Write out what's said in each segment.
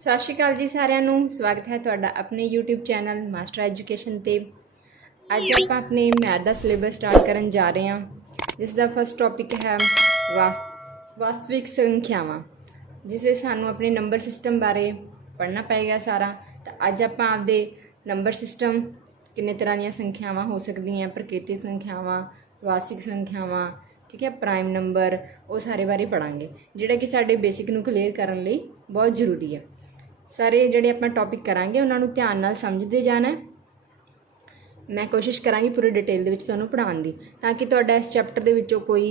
ਸਤਿ ਸ਼੍ਰੀ ਅਕਾਲ ਜੀ ਸਾਰਿਆਂ ਨੂੰ। ਸਵਾਗਤ ਹੈ ਤੁਹਾਡਾ ਆਪਣੇ YouTube ਚੈਨਲ ਮਾਸਟਰ ਐਜੂਕੇਸ਼ਨ ਤੇ। ਅੱਜ ਆਪਾਂ ਆਪਣੇ ਮੈਥ ਦਾ ਸਿਲੇਬਸ ਸਟਾਰਟ ਕਰਨ ਜਾ ਰਹੇ ਹਾਂ, ਜਿਸ ਦਾ ਫਸਟ ਟੌਪਿਕ ਹੈ ਵਾਸਤਵਿਕ ਸੰਖਿਆਵਾਂ, ਜਿਸ ਵਿੱਚ ਸਾਨੂੰ ਆਪਣੇ ਨੰਬਰ ਸਿਸਟਮ ਬਾਰੇ ਪੜ੍ਹਨਾ ਪਏਗਾ ਸਾਰਾ। ਤਾਂ ਅੱਜ ਆਪਾਂ ਆਪਦੇ ਨੰਬਰ ਸਿਸਟਮ, ਕਿੰਨੇ ਤਰ੍ਹਾਂ ਦੀਆਂ ਸੰਖਿਆਵਾਂ ਹੋ ਸਕਦੀਆਂ, ਪ੍ਰਕਿਰਤਿਕ ਸੰਖਿਆਵਾਂ, ਵਾਸਤਵਿਕ ਸੰਖਿਆਵਾਂ, ठीक है, प्राइम नंबर, वो सारे बारे पढ़ांगे, जोड़ा कि साडे बेसिक नूं क्लीयर करने लई बहुत जरूरी है। सारे जोड़े अपना टॉपिक करांगे उन्होंने ध्यान नाल समझते जाना है। मैं कोशिश करांगी पूरी डिटेल दे विच तुहानूं पढ़ाउण दी, ताकि तुहाडा इस चैप्टर दे विचों कोई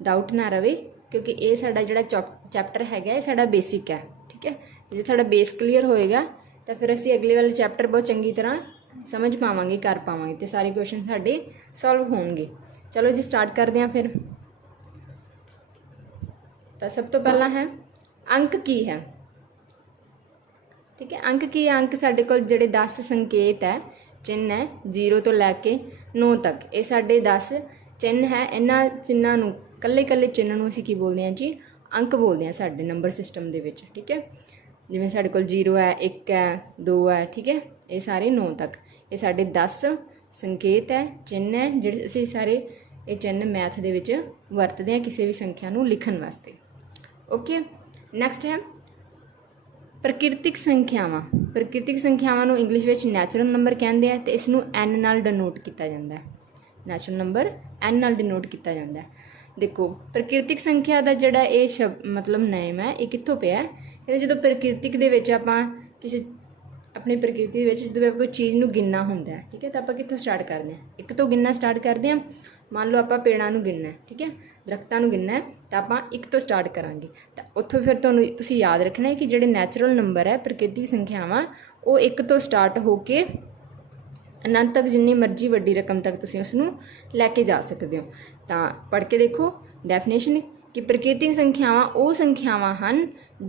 डाउट ना रहे, क्योंकि ये साडा जिहड़ा चैप्टर हैगा ये साडा बेसिक है। ठीक है, जे साडा बेस क्लीयर होएगा तो फिर असीं अगले वाले चैप्टर बहुत चंगी तरह समझ पावांगे, कर पावांगे, तो सारे क्वेश्चन साडे सॉल्व होणगे। चलो जी स्टार्ट करते हैं फिर। तो सब तो पहला है अंक की है। ठीक है, अंक की है। अंक साडे कोल जिहड़े 10 संकेत है, चिन्ह है 0 तो लैके 9 तक, ये साडे 10 चिन्ह है। इन्हां चिन्हां नूं कल्ले कल्ले चिन्ह नूं असीं की बोलदे हां जी, अंक बोलदे हां साडे नंबर सिस्टम दे विच। ठीक है, जिवें साडे कोल 0 है, 1 है, 2 है। ठीक है, ये सारे 9 तक, ये साडे 10 संकेत है, चिन्ह है, जिहड़े असीं सारे ये चिन्ह मैथ दे विच वरतदे हैं किसी भी संख्या नूं लिखण वास्ते। ओके, नैक्सट है प्रकृतिक संख्यावां। प्रकृतिक संख्यावां नूं इंग्लिश विच नैचुरल नंबर कहंदे आ, ते इस नूं एन नाल डिनोट किया जाता है। नैचुरल नंबर एन नाल डिनोट किया जाता है। देखो प्रकृतिक संख्या का जिहड़ा ये मतलब नेम है, ये कित्थों पिया है, जो प्रकृतिक दे विच आपां किसी अपनी प्रकृति में जो कोई चीज़ नूं गिनना हुंदा है, ठीक है, तो आप कित्थों स्टार्ट करते हैं, एक तो गिनना स्टार्ट करते हैं। मान लो आप पेड़ां नूं गिनना है, ठीक है, दरख्तां नूं गिनना है, तो आप एक तो स्टार्ट करांगे। तो उत्थों फिर तुसीं याद रखना है कि जिहड़े नैचुरल नंबर है, प्रकृतिक संख्यावां, वो एक तो स्टार्ट होके अनंत तक जिन्नी मर्जी वड्डी रकम तक तुसीं उसनूं लैके जा सकते हो। तो पढ़ के देखो डेफिनेशन कि प्रकृतिक संख्यावां वो संख्यावां हन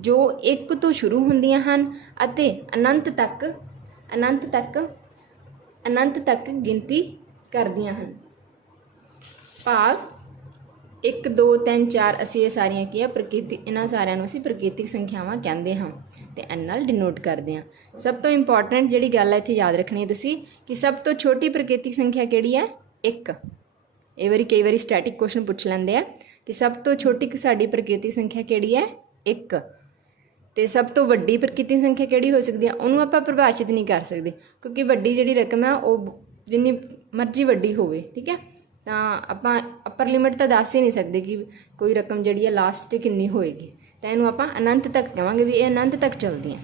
जो एक तो शुरू होंदियां हन अते अनंत तक गिनती करदियां हन। भाव 1 2 3 4 असीं ये सारियां की है प्रकृतिक, इन्हां सारियां नूं असीं प्रकृतिक संख्यावां कहंदे हां ते एन नाल डिनोट करदे हां। सब तो इंपॉर्टेंट जिहड़ी गल है इत्थे याद रखनी है तुसीं कि सब तो छोटी प्रकृतिक संख्या किहड़ी है, 1। ये कई बारी स्टैटिक क्वेश्चन पूछ लैंदे आ कि सब तो छोटी साडी प्रकृतिक संख्या किहड़ी है, 1। तो सब तो वड्डी प्रकृतिक संख्या किहड़ी हो सकती है, उन्होंने आपां परिभाषित नहीं कर सकते, क्योंकि वड्डी जिहड़ी रकम है वो जिन्नी मर्जी वड्डी होवे। ठीक है, तो आपां अपर लिमिट तो दस ही नहीं सकते कि कोई रकम जिहड़ी है लास्ट ते किन्नी होएगी, तो इहनूं आपां अनंत तक कहांगे भी ये अनंत तक चलदियां।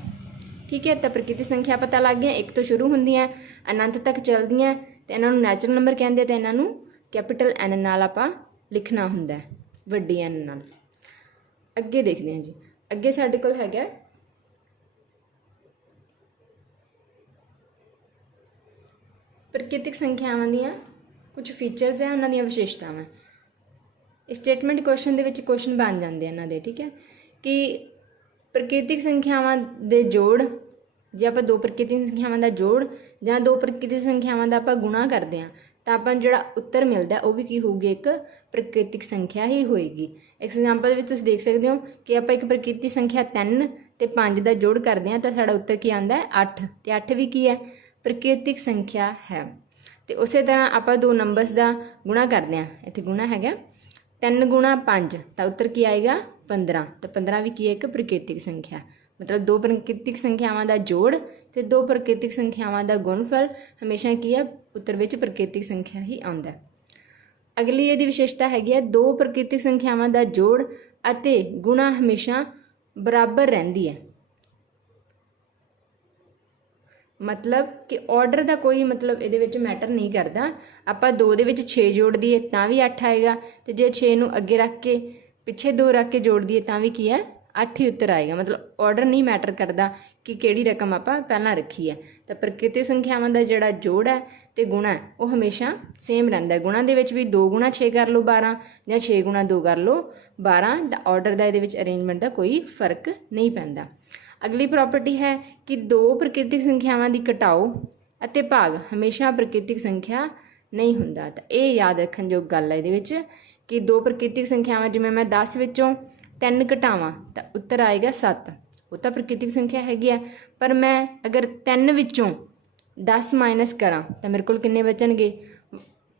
ठीक है, तो प्रकृतिक संख्या पता लग गया, एक तो शुरू होंदियां अनंत तक चलदियां, तो इन्हां नूं नैचुरल नंबर कहंदे, तो इन्हां नूं कैपिटल एन नाल आपां लिखना हुंदा है, वड्डी एन नाल। अगे देखते हैं जी, अगे साडे कोल हैगा प्रकृतिक संख्यावां दियां कुछ फीचर्स है, उन्हां दियां विशेषतावां। Statement question they which question बन जाते हैं इन्हां दे। ठीक है, कि प्रकृतिक संख्यावां दे जोड़, जे आपां दो प्रकृतिक संख्यावां दा जोड़ जां दो प्रकृतिक संख्यावां दा आपां गुणा करते हैं, तो आपां जिहड़ा उत्तर मिलता है वो भी की होगी, एक प्रकृतिक संख्या ही होएगी। एग्जाम्पल भी तुसीं देख सकते हो कि आपां एक प्रकृतिक संख्या 3 ते 5 का जोड़ करते हैं, तो साडा उत्तर की आंदा है 8, तो 8 भी की है, प्रकृतिक संख्या है। तो उस तरह आप दो नंबर्स का गुणा करते हैं, इत्थे गुणा है 3 गुणा 5, तो उत्तर की आएगा 15, तो 15 भी की है, एक प्रकृतिक संख्या। मतलब दो प्रकृतिक संख्यावां का जोड़ तो दो प्रकृतिक संख्यावां का गुणफल हमेशा की है, उत्तर विच प्रकृतिक संख्या ही आउंदा है। अगली ये विशेषता हैगी है, दो प्रकृतिक संख्यावां का जोड़ अते गुणा हमेशा बराबर रहिंदी है। मतलब कि ऑर्डर का कोई मतलब ये मैटर नहीं करता। आप 2 दे विच 6 जोड़ दिए तो भी 8 आएगा, तो जे 6 नूं अगे रख के पिछे 2 रख के जोड़ दिए तो भी की है, 8 ही उत्तर आएगा। मतलब ऑर्डर नहीं मैटर करता कि किहड़ी रकम आप पहला रखी है। तो प्रकृतिक संख्यावां का जिहड़ा जोड़ है तो गुणा है वो हमेशा सेम रहिंदा है। गुणा दे विच भी 2 गुणा 6 कर लो 12, या 6 गुणा 2 कर लो 12, तो ऑर्डर का ये अरेंजमेंट का कोई फर्क नहीं पैंदा। अगली प्रॉपर्टी है कि दो प्रकृतिक संख्यावां दी घटाओ अते भाग हमेशा प्रकृतिक संख्या नहीं हुंदा। तो ये याद रखण जो गल है इहदे विच कि दो प्रकृतिक संख्यावां, जिवें मैं 10 विचों 3 घटावां तो उत्तर आएगा 7, ਉਹ ਤਾਂ ਪ੍ਰਕਿਰਤਿਕ ਸੰਖਿਆ ਹੈਗੀ ਆ। ਪਰ ਮੈਂ ਅਗਰ 3 ਵਿੱਚੋਂ 10 ਮਾਈਨਸ ਕਰਾਂ ਤਾਂ ਮੇਰੇ ਕੋਲ ਕਿੰਨੇ ਬਚਣਗੇ?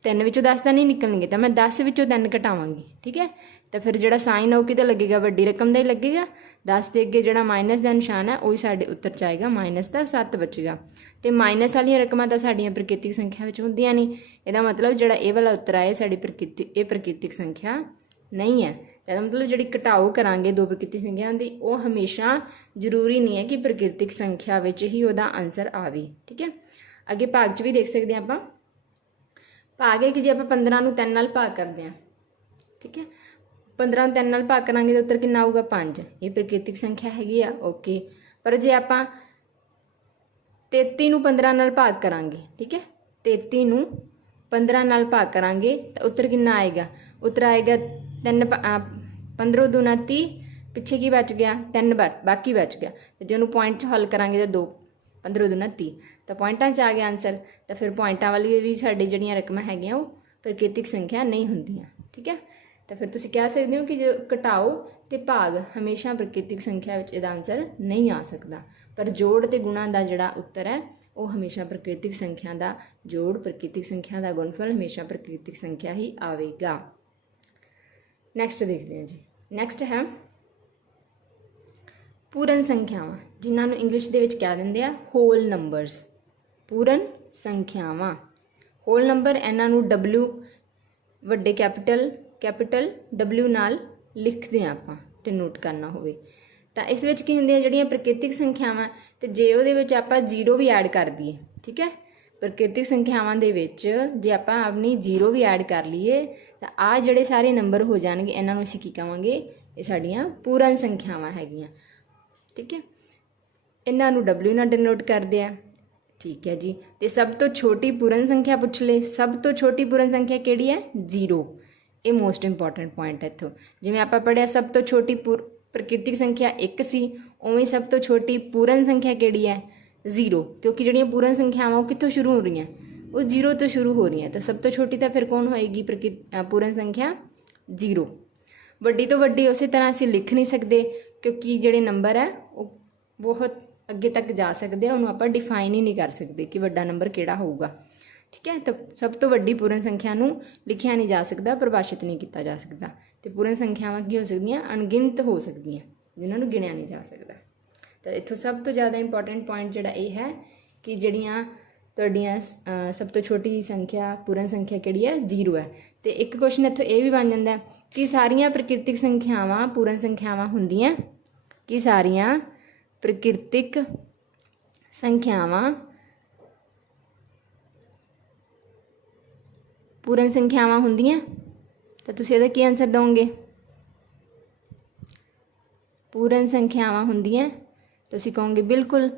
3 ਵਿੱਚੋਂ 10 ਤਾਂ ਨਹੀਂ ਨਿਕਲਣਗੇ, ਤਾਂ ਮੈਂ 10 ਵਿੱਚੋਂ 3 ਘਟਾਵਾਂਗੀ। ਠੀਕ ਹੈ, ਤਾਂ ਫਿਰ ਜਿਹੜਾ ਸਾਈਨ ਆ ਉਹ ਕਿਹਦਾ ਲੱਗੇਗਾ? ਵੱਡੀ ਰਕਮ ਦਾ ਹੀ ਲੱਗੇਗਾ। 10 ਦੇ ਅੱਗੇ ਜਿਹੜਾ ਮਾਈਨਸ ਦਾ ਨਿਸ਼ਾਨ ਹੈ ਉਹ ਹੀ ਸਾਡੇ ਉੱਤਰ 'ਚ ਆਏਗਾ, ਮਾਈਨਸ ਦਾ 7 ਬਚੇਗਾ। ਅਤੇ ਮਾਈਨਸ ਵਾਲੀਆਂ ਰਕਮਾਂ ਤਾਂ ਸਾਡੀਆਂ ਪ੍ਰਕਿਰਤਿਕ ਸੰਖਿਆ ਵਿੱਚ ਹੁੰਦੀਆਂ ਨਹੀਂ। ਇਹਦਾ ਮਤਲਬ ਜਿਹੜਾ ਇਹ ਵਾਲਾ ਉੱਤਰ ਆਏ ਸਾਡੀ ਪ੍ਰਕਿਰਤਿਕ ਸੰਖਿਆ ਨਹੀਂ ਹੈ। ਇਹਦਾ ਮਤਲਬ ਜਿਹੜੀ ਘਟਾਓ ਕਰਾਂਗੇ ਦੋ ਪ੍ਰਕਿਰਤਿਕ ਸੰਖਿਆ ਦੀ, ਉਹ ਹਮੇਸ਼ਾ ਜ਼ਰੂਰੀ ਨਹੀਂ ਹੈ ਕਿ ਪ੍ਰਕਿਰਤਿਕ ਸੰਖਿਆ ਵਿੱਚ ਹੀ ਉਹਦਾ ਆਨਸਰ ਆਵੇ। ਠੀਕ ਹੈ, ਅੱਗੇ ਭਾਗ 'ਚ ਵੀ ਦੇਖ ਸਕਦੇ ਹਾਂ ਆਪਾਂ। ਭਾਗ ਹੈ ਕਿ ਜੇ ਆਪਾਂ 15 ਨੂੰ 3 ਨਾਲ ਭਾਗ ਕਰਦੇ ਹਾਂ, ਠੀਕ ਹੈ, 15 ਨੂੰ 3 ਨਾਲ ਭਾਗ ਕਰਾਂਗੇ ਤਾਂ ਉੱਤਰ ਕਿੰਨਾ ਆਊਗਾ? 5। ਇਹ ਪ੍ਰਕਿਰਤਿਕ ਸੰਖਿਆ ਹੈਗੀ ਆ, ਓਕੇ। ਪਰ ਜੇ ਆਪਾਂ 33 ਨੂੰ 15 ਨਾਲ ਭਾਗ ਕਰਾਂਗੇ, ਠੀਕ ਹੈ, 33 ਨੂੰ 15 ਨਾਲ ਭਾਗ ਕਰਾਂਗੇ ਤਾਂ ਉੱਤਰ ਕਿੰਨਾ ਆਏਗਾ? ਉੱਤਰ ਆਏਗਾ 15 ਦੂਣਾ 30, ਪਿੱਛੇ ਕੀ ਬਚ ਗਿਆ? 3 ਬਾਕੀ ਬਚ ਗਿਆ। ਤੇ ਜੇ ਉਹਨੂੰ ਪੁਆਇੰਟ 'ਚ ਹੱਲ ਕਰਾਂਗੇ ਤਾਂ 2 15 ਦੂਣਾ 30, ਤਾਂ ਪੁਆਇੰਟਾਂ 'ਚ ਆ ਗਿਆ ਆਨਸਰ। ਤਾਂ ਫਿਰ ਪੁਆਇੰਟਾਂ ਵਾਲੀ ਵੀ ਸਾਡੇ ਜਿਹੜੀਆਂ ਰਕਮਾਂ ਹੈਗੀਆਂ ਉਹ ਪ੍ਰਕਿਰਤਿਕ ਸੰਖਿਆ ਨਹੀਂ ਹੁੰਦੀਆਂ। ਠੀਕ ਹੈ, ਤਾਂ ਫਿਰ ਤੁਸੀਂ ਕਹਿ ਸਕਦੇ ਹੋ ਕਿ ਜੋ ਘਟਾਓ ਅਤੇ ਭਾਗ ਹਮੇਸ਼ਾ ਪ੍ਰਕਿਰਤਿਕ ਸੰਖਿਆ ਵਿੱਚ ਇਹਦਾ ਆਨਸਰ ਨਹੀਂ ਆ ਸਕਦਾ, ਪਰ ਜੋੜ ਅਤੇ ਗੁਣਾ ਦਾ ਜਿਹੜਾ ਉੱਤਰ ਹੈ ਉਹ ਹਮੇਸ਼ਾ ਪ੍ਰਕਿਰਤਿਕ ਸੰਖਿਆ ਦਾ ਜੋੜ, ਪ੍ਰਕਿਰਤਿਕ ਸੰਖਿਆ ਦਾ ਗੁਣਨਫਲ ਹਮੇਸ਼ਾ ਪ੍ਰਕਿਰਤਿਕ ਸੰਖਿਆ ਹੀ ਆਵੇਗਾ। ਨੈਕਸਟ ਦੇਖਦੇ ਹਾਂ ਜੀ। ਨੈਕਸਟ ਹੈ ਪੂਰਨ ਸੰਖਿਆਵਾਂ, ਜਿਨ੍ਹਾਂ ਨੂੰ ਇੰਗਲਿਸ਼ ਦੇ ਵਿੱਚ ਕਹਿ ਦਿੰਦੇ ਆ ਹੋਲ ਨੰਬਰਸ। ਪੂਰਨ ਸੰਖਿਆਵਾਂ, ਹੋਲ ਨੰਬਰ, ਇਹਨਾਂ ਨੂੰ W ਵੱਡੇ ਕੈਪੀਟਲ W ਨਾਲ ਲਿਖਦੇ ਹਾਂ ਆਪਾਂ, ਡਿਨੋਟ ਕਰਨਾ ਹੋਵੇ ਤਾਂ। ਇਸ ਵਿੱਚ ਕੀ ਹੁੰਦੀਆਂ ਜਿਹੜੀਆਂ ਪ੍ਰਕਿਰਤਿਕ ਸੰਖਿਆਵਾਂ, ਅਤੇ ਜੇ ਉਹਦੇ ਵਿੱਚ ਆਪਾਂ 0 ਵੀ ਐਡ ਕਰ ਦਈਏ, ਠੀਕ ਹੈ, ਪ੍ਰਕਿਰਤਿਕ ਸੰਖਿਆਵਾਂ ਦੇ ਵਿੱਚ ਜੇ ਆਪਾਂ ਆਪਣੀ 0 ਵੀ ਐਡ ਕਰ ਲਈਏ ਤਾਂ ਆਹ ਜਿਹੜੇ ਸਾਰੇ ਨੰਬਰ ਹੋ ਜਾਣਗੇ, ਇਹਨਾਂ ਨੂੰ ਅਸੀਂ ਕੀ ਕਹਾਂਗੇ? ਇਹ ਸਾਡੀਆਂ ਪੂਰਨ ਸੰਖਿਆਵਾਂ ਹੈਗੀਆਂ। ਠੀਕ ਹੈ, ਇਹਨਾਂ ਨੂੰ W ਨਾਲ ਡਿਨੋਟ ਕਰਦੇ ਆ। ਠੀਕ ਹੈ ਜੀ, ਅਤੇ ਸਭ ਤੋਂ ਛੋਟੀ ਪੂਰਨ ਸੰਖਿਆ ਪੁੱਛ ਲਏ। ਸਭ ਤੋਂ ਛੋਟੀ ਪੂਰਨ ਸੰਖਿਆ ਕਿਹੜੀ ਹੈ? 0। ਇਹ ਮੋਸਟ ਇੰਪੋਰਟੈਂਟ ਪੁਆਇੰਟ ਹੈ ਇੱਥੋਂ। ਜਿਵੇਂ ਆਪਾਂ ਪੜ੍ਹਿਆ ਸਭ ਤੋਂ ਛੋਟੀ ਪ੍ਰਕਿਰਤਿਕ ਸੰਖਿਆ 1 ਸੀ, ਉਵੇਂ ਸਭ ਤੋਂ ਛੋਟੀ ਪੂਰਨ ਸੰਖਿਆ ਕਿਹੜੀ ਹੈ? 0, ਕਿਉਂਕਿ ਜਿਹੜੀਆਂ ਪੂਰਨ ਸੰਖਿਆਵਾਂ ਉਹ ਕਿੱਥੋਂ ਸ਼ੁਰੂ ਹੋ ਰਹੀਆਂ? ਉਹ 0 ਤੋਂ ਸ਼ੁਰੂ ਹੋ ਰਹੀਆਂ। ਤਾਂ ਸਭ ਤੋਂ ਛੋਟੀ ਤਾਂ ਫਿਰ ਕੌਣ ਹੋਏਗੀ? ਪੂਰਨ ਸੰਖਿਆ 0। ਵੱਡੀ ਤੋਂ ਵੱਡੀ ਉਸੇ ਤਰ੍ਹਾਂ ਅਸੀਂ ਲਿਖ ਨਹੀਂ ਸਕਦੇ, ਕਿਉਂਕਿ ਜਿਹੜੇ ਨੰਬਰ ਹੈ ਉਹ ਬਹੁਤ ਅੱਗੇ ਤੱਕ ਜਾ ਸਕਦੇ ਆ, ਉਹਨੂੰ ਆਪਾਂ ਡਿਫਾਈਨ ਹੀ ਨਹੀਂ ਕਰ ਸਕਦੇ ਕਿ ਵੱਡਾ ਨੰਬਰ ਕਿਹੜਾ ਹੋਊਗਾ। ਠੀਕ ਹੈ, ਤਾਂ ਸਭ ਤੋਂ ਵੱਡੀ ਪੂਰਨ ਸੰਖਿਆ ਨੂੰ ਲਿਖਿਆ ਨਹੀਂ ਜਾ ਸਕਦਾ, ਪਰਿਭਾਸ਼ਿਤ ਨਹੀਂ ਕੀਤਾ ਜਾ ਸਕਦਾ। ਅਤੇ ਪੂਰਨ ਸੰਖਿਆਵਾਂ ਕੀ ਹੋ ਸਕਦੀਆਂ? ਅਣਗਿਣਤ ਹੋ ਸਕਦੀਆਂ, ਜਿਨ੍ਹਾਂ ਨੂੰ ਗਿਣਿਆ ਨਹੀਂ ਜਾ ਸਕਦਾ। ਤਾਂ ਇੱਥੋਂ ਸਭ ਤੋਂ ਜ਼ਿਆਦਾ ਇੰਪੋਰਟੈਂਟ ਪੁਆਇੰਟ ਜਿਹੜਾ ਇਹ ਹੈ ਕਿ ਜਿਹੜੀਆਂ ਤੁਹਾਡੀਆਂ ਸਭ ਤੋਂ ਛੋਟੀ ਸੰਖਿਆ ਪੂਰਨ ਸੰਖਿਆ ਕਿਹੜੀ ਹੈ? 0 ਹੈ। ਅਤੇ ਇੱਕ ਕੁਐਸਚਨ ਇੱਥੋਂ ਇਹ ਵੀ ਬਣ ਜਾਂਦਾ ਕਿ ਸਾਰੀਆਂ ਪ੍ਰਕਿਰਤਿਕ ਸੰਖਿਆਵਾਂ ਪੂਰਨ ਸੰਖਿਆਵਾਂ ਹੁੰਦੀਆਂ? ਕਿ ਸਾਰੀਆਂ ਪ੍ਰਕਿਰਤਿਕ ਸੰਖਿਆਵਾਂ ਪੂਰਨ ਸੰਖਿਆਵਾਂ ਹੁੰਦੀਆਂ? ਤਾਂ ਤੁਸੀਂ ਇਹਦਾ ਕੀ ਆਨਸਰ ਦਿਓਗੇ? ਪੂਰਨ ਸੰਖਿਆਵਾਂ ਹੁੰਦੀਆਂ, ਤੁਸੀਂ ਕਹੋਗੇ ਬਿਲਕੁਲ।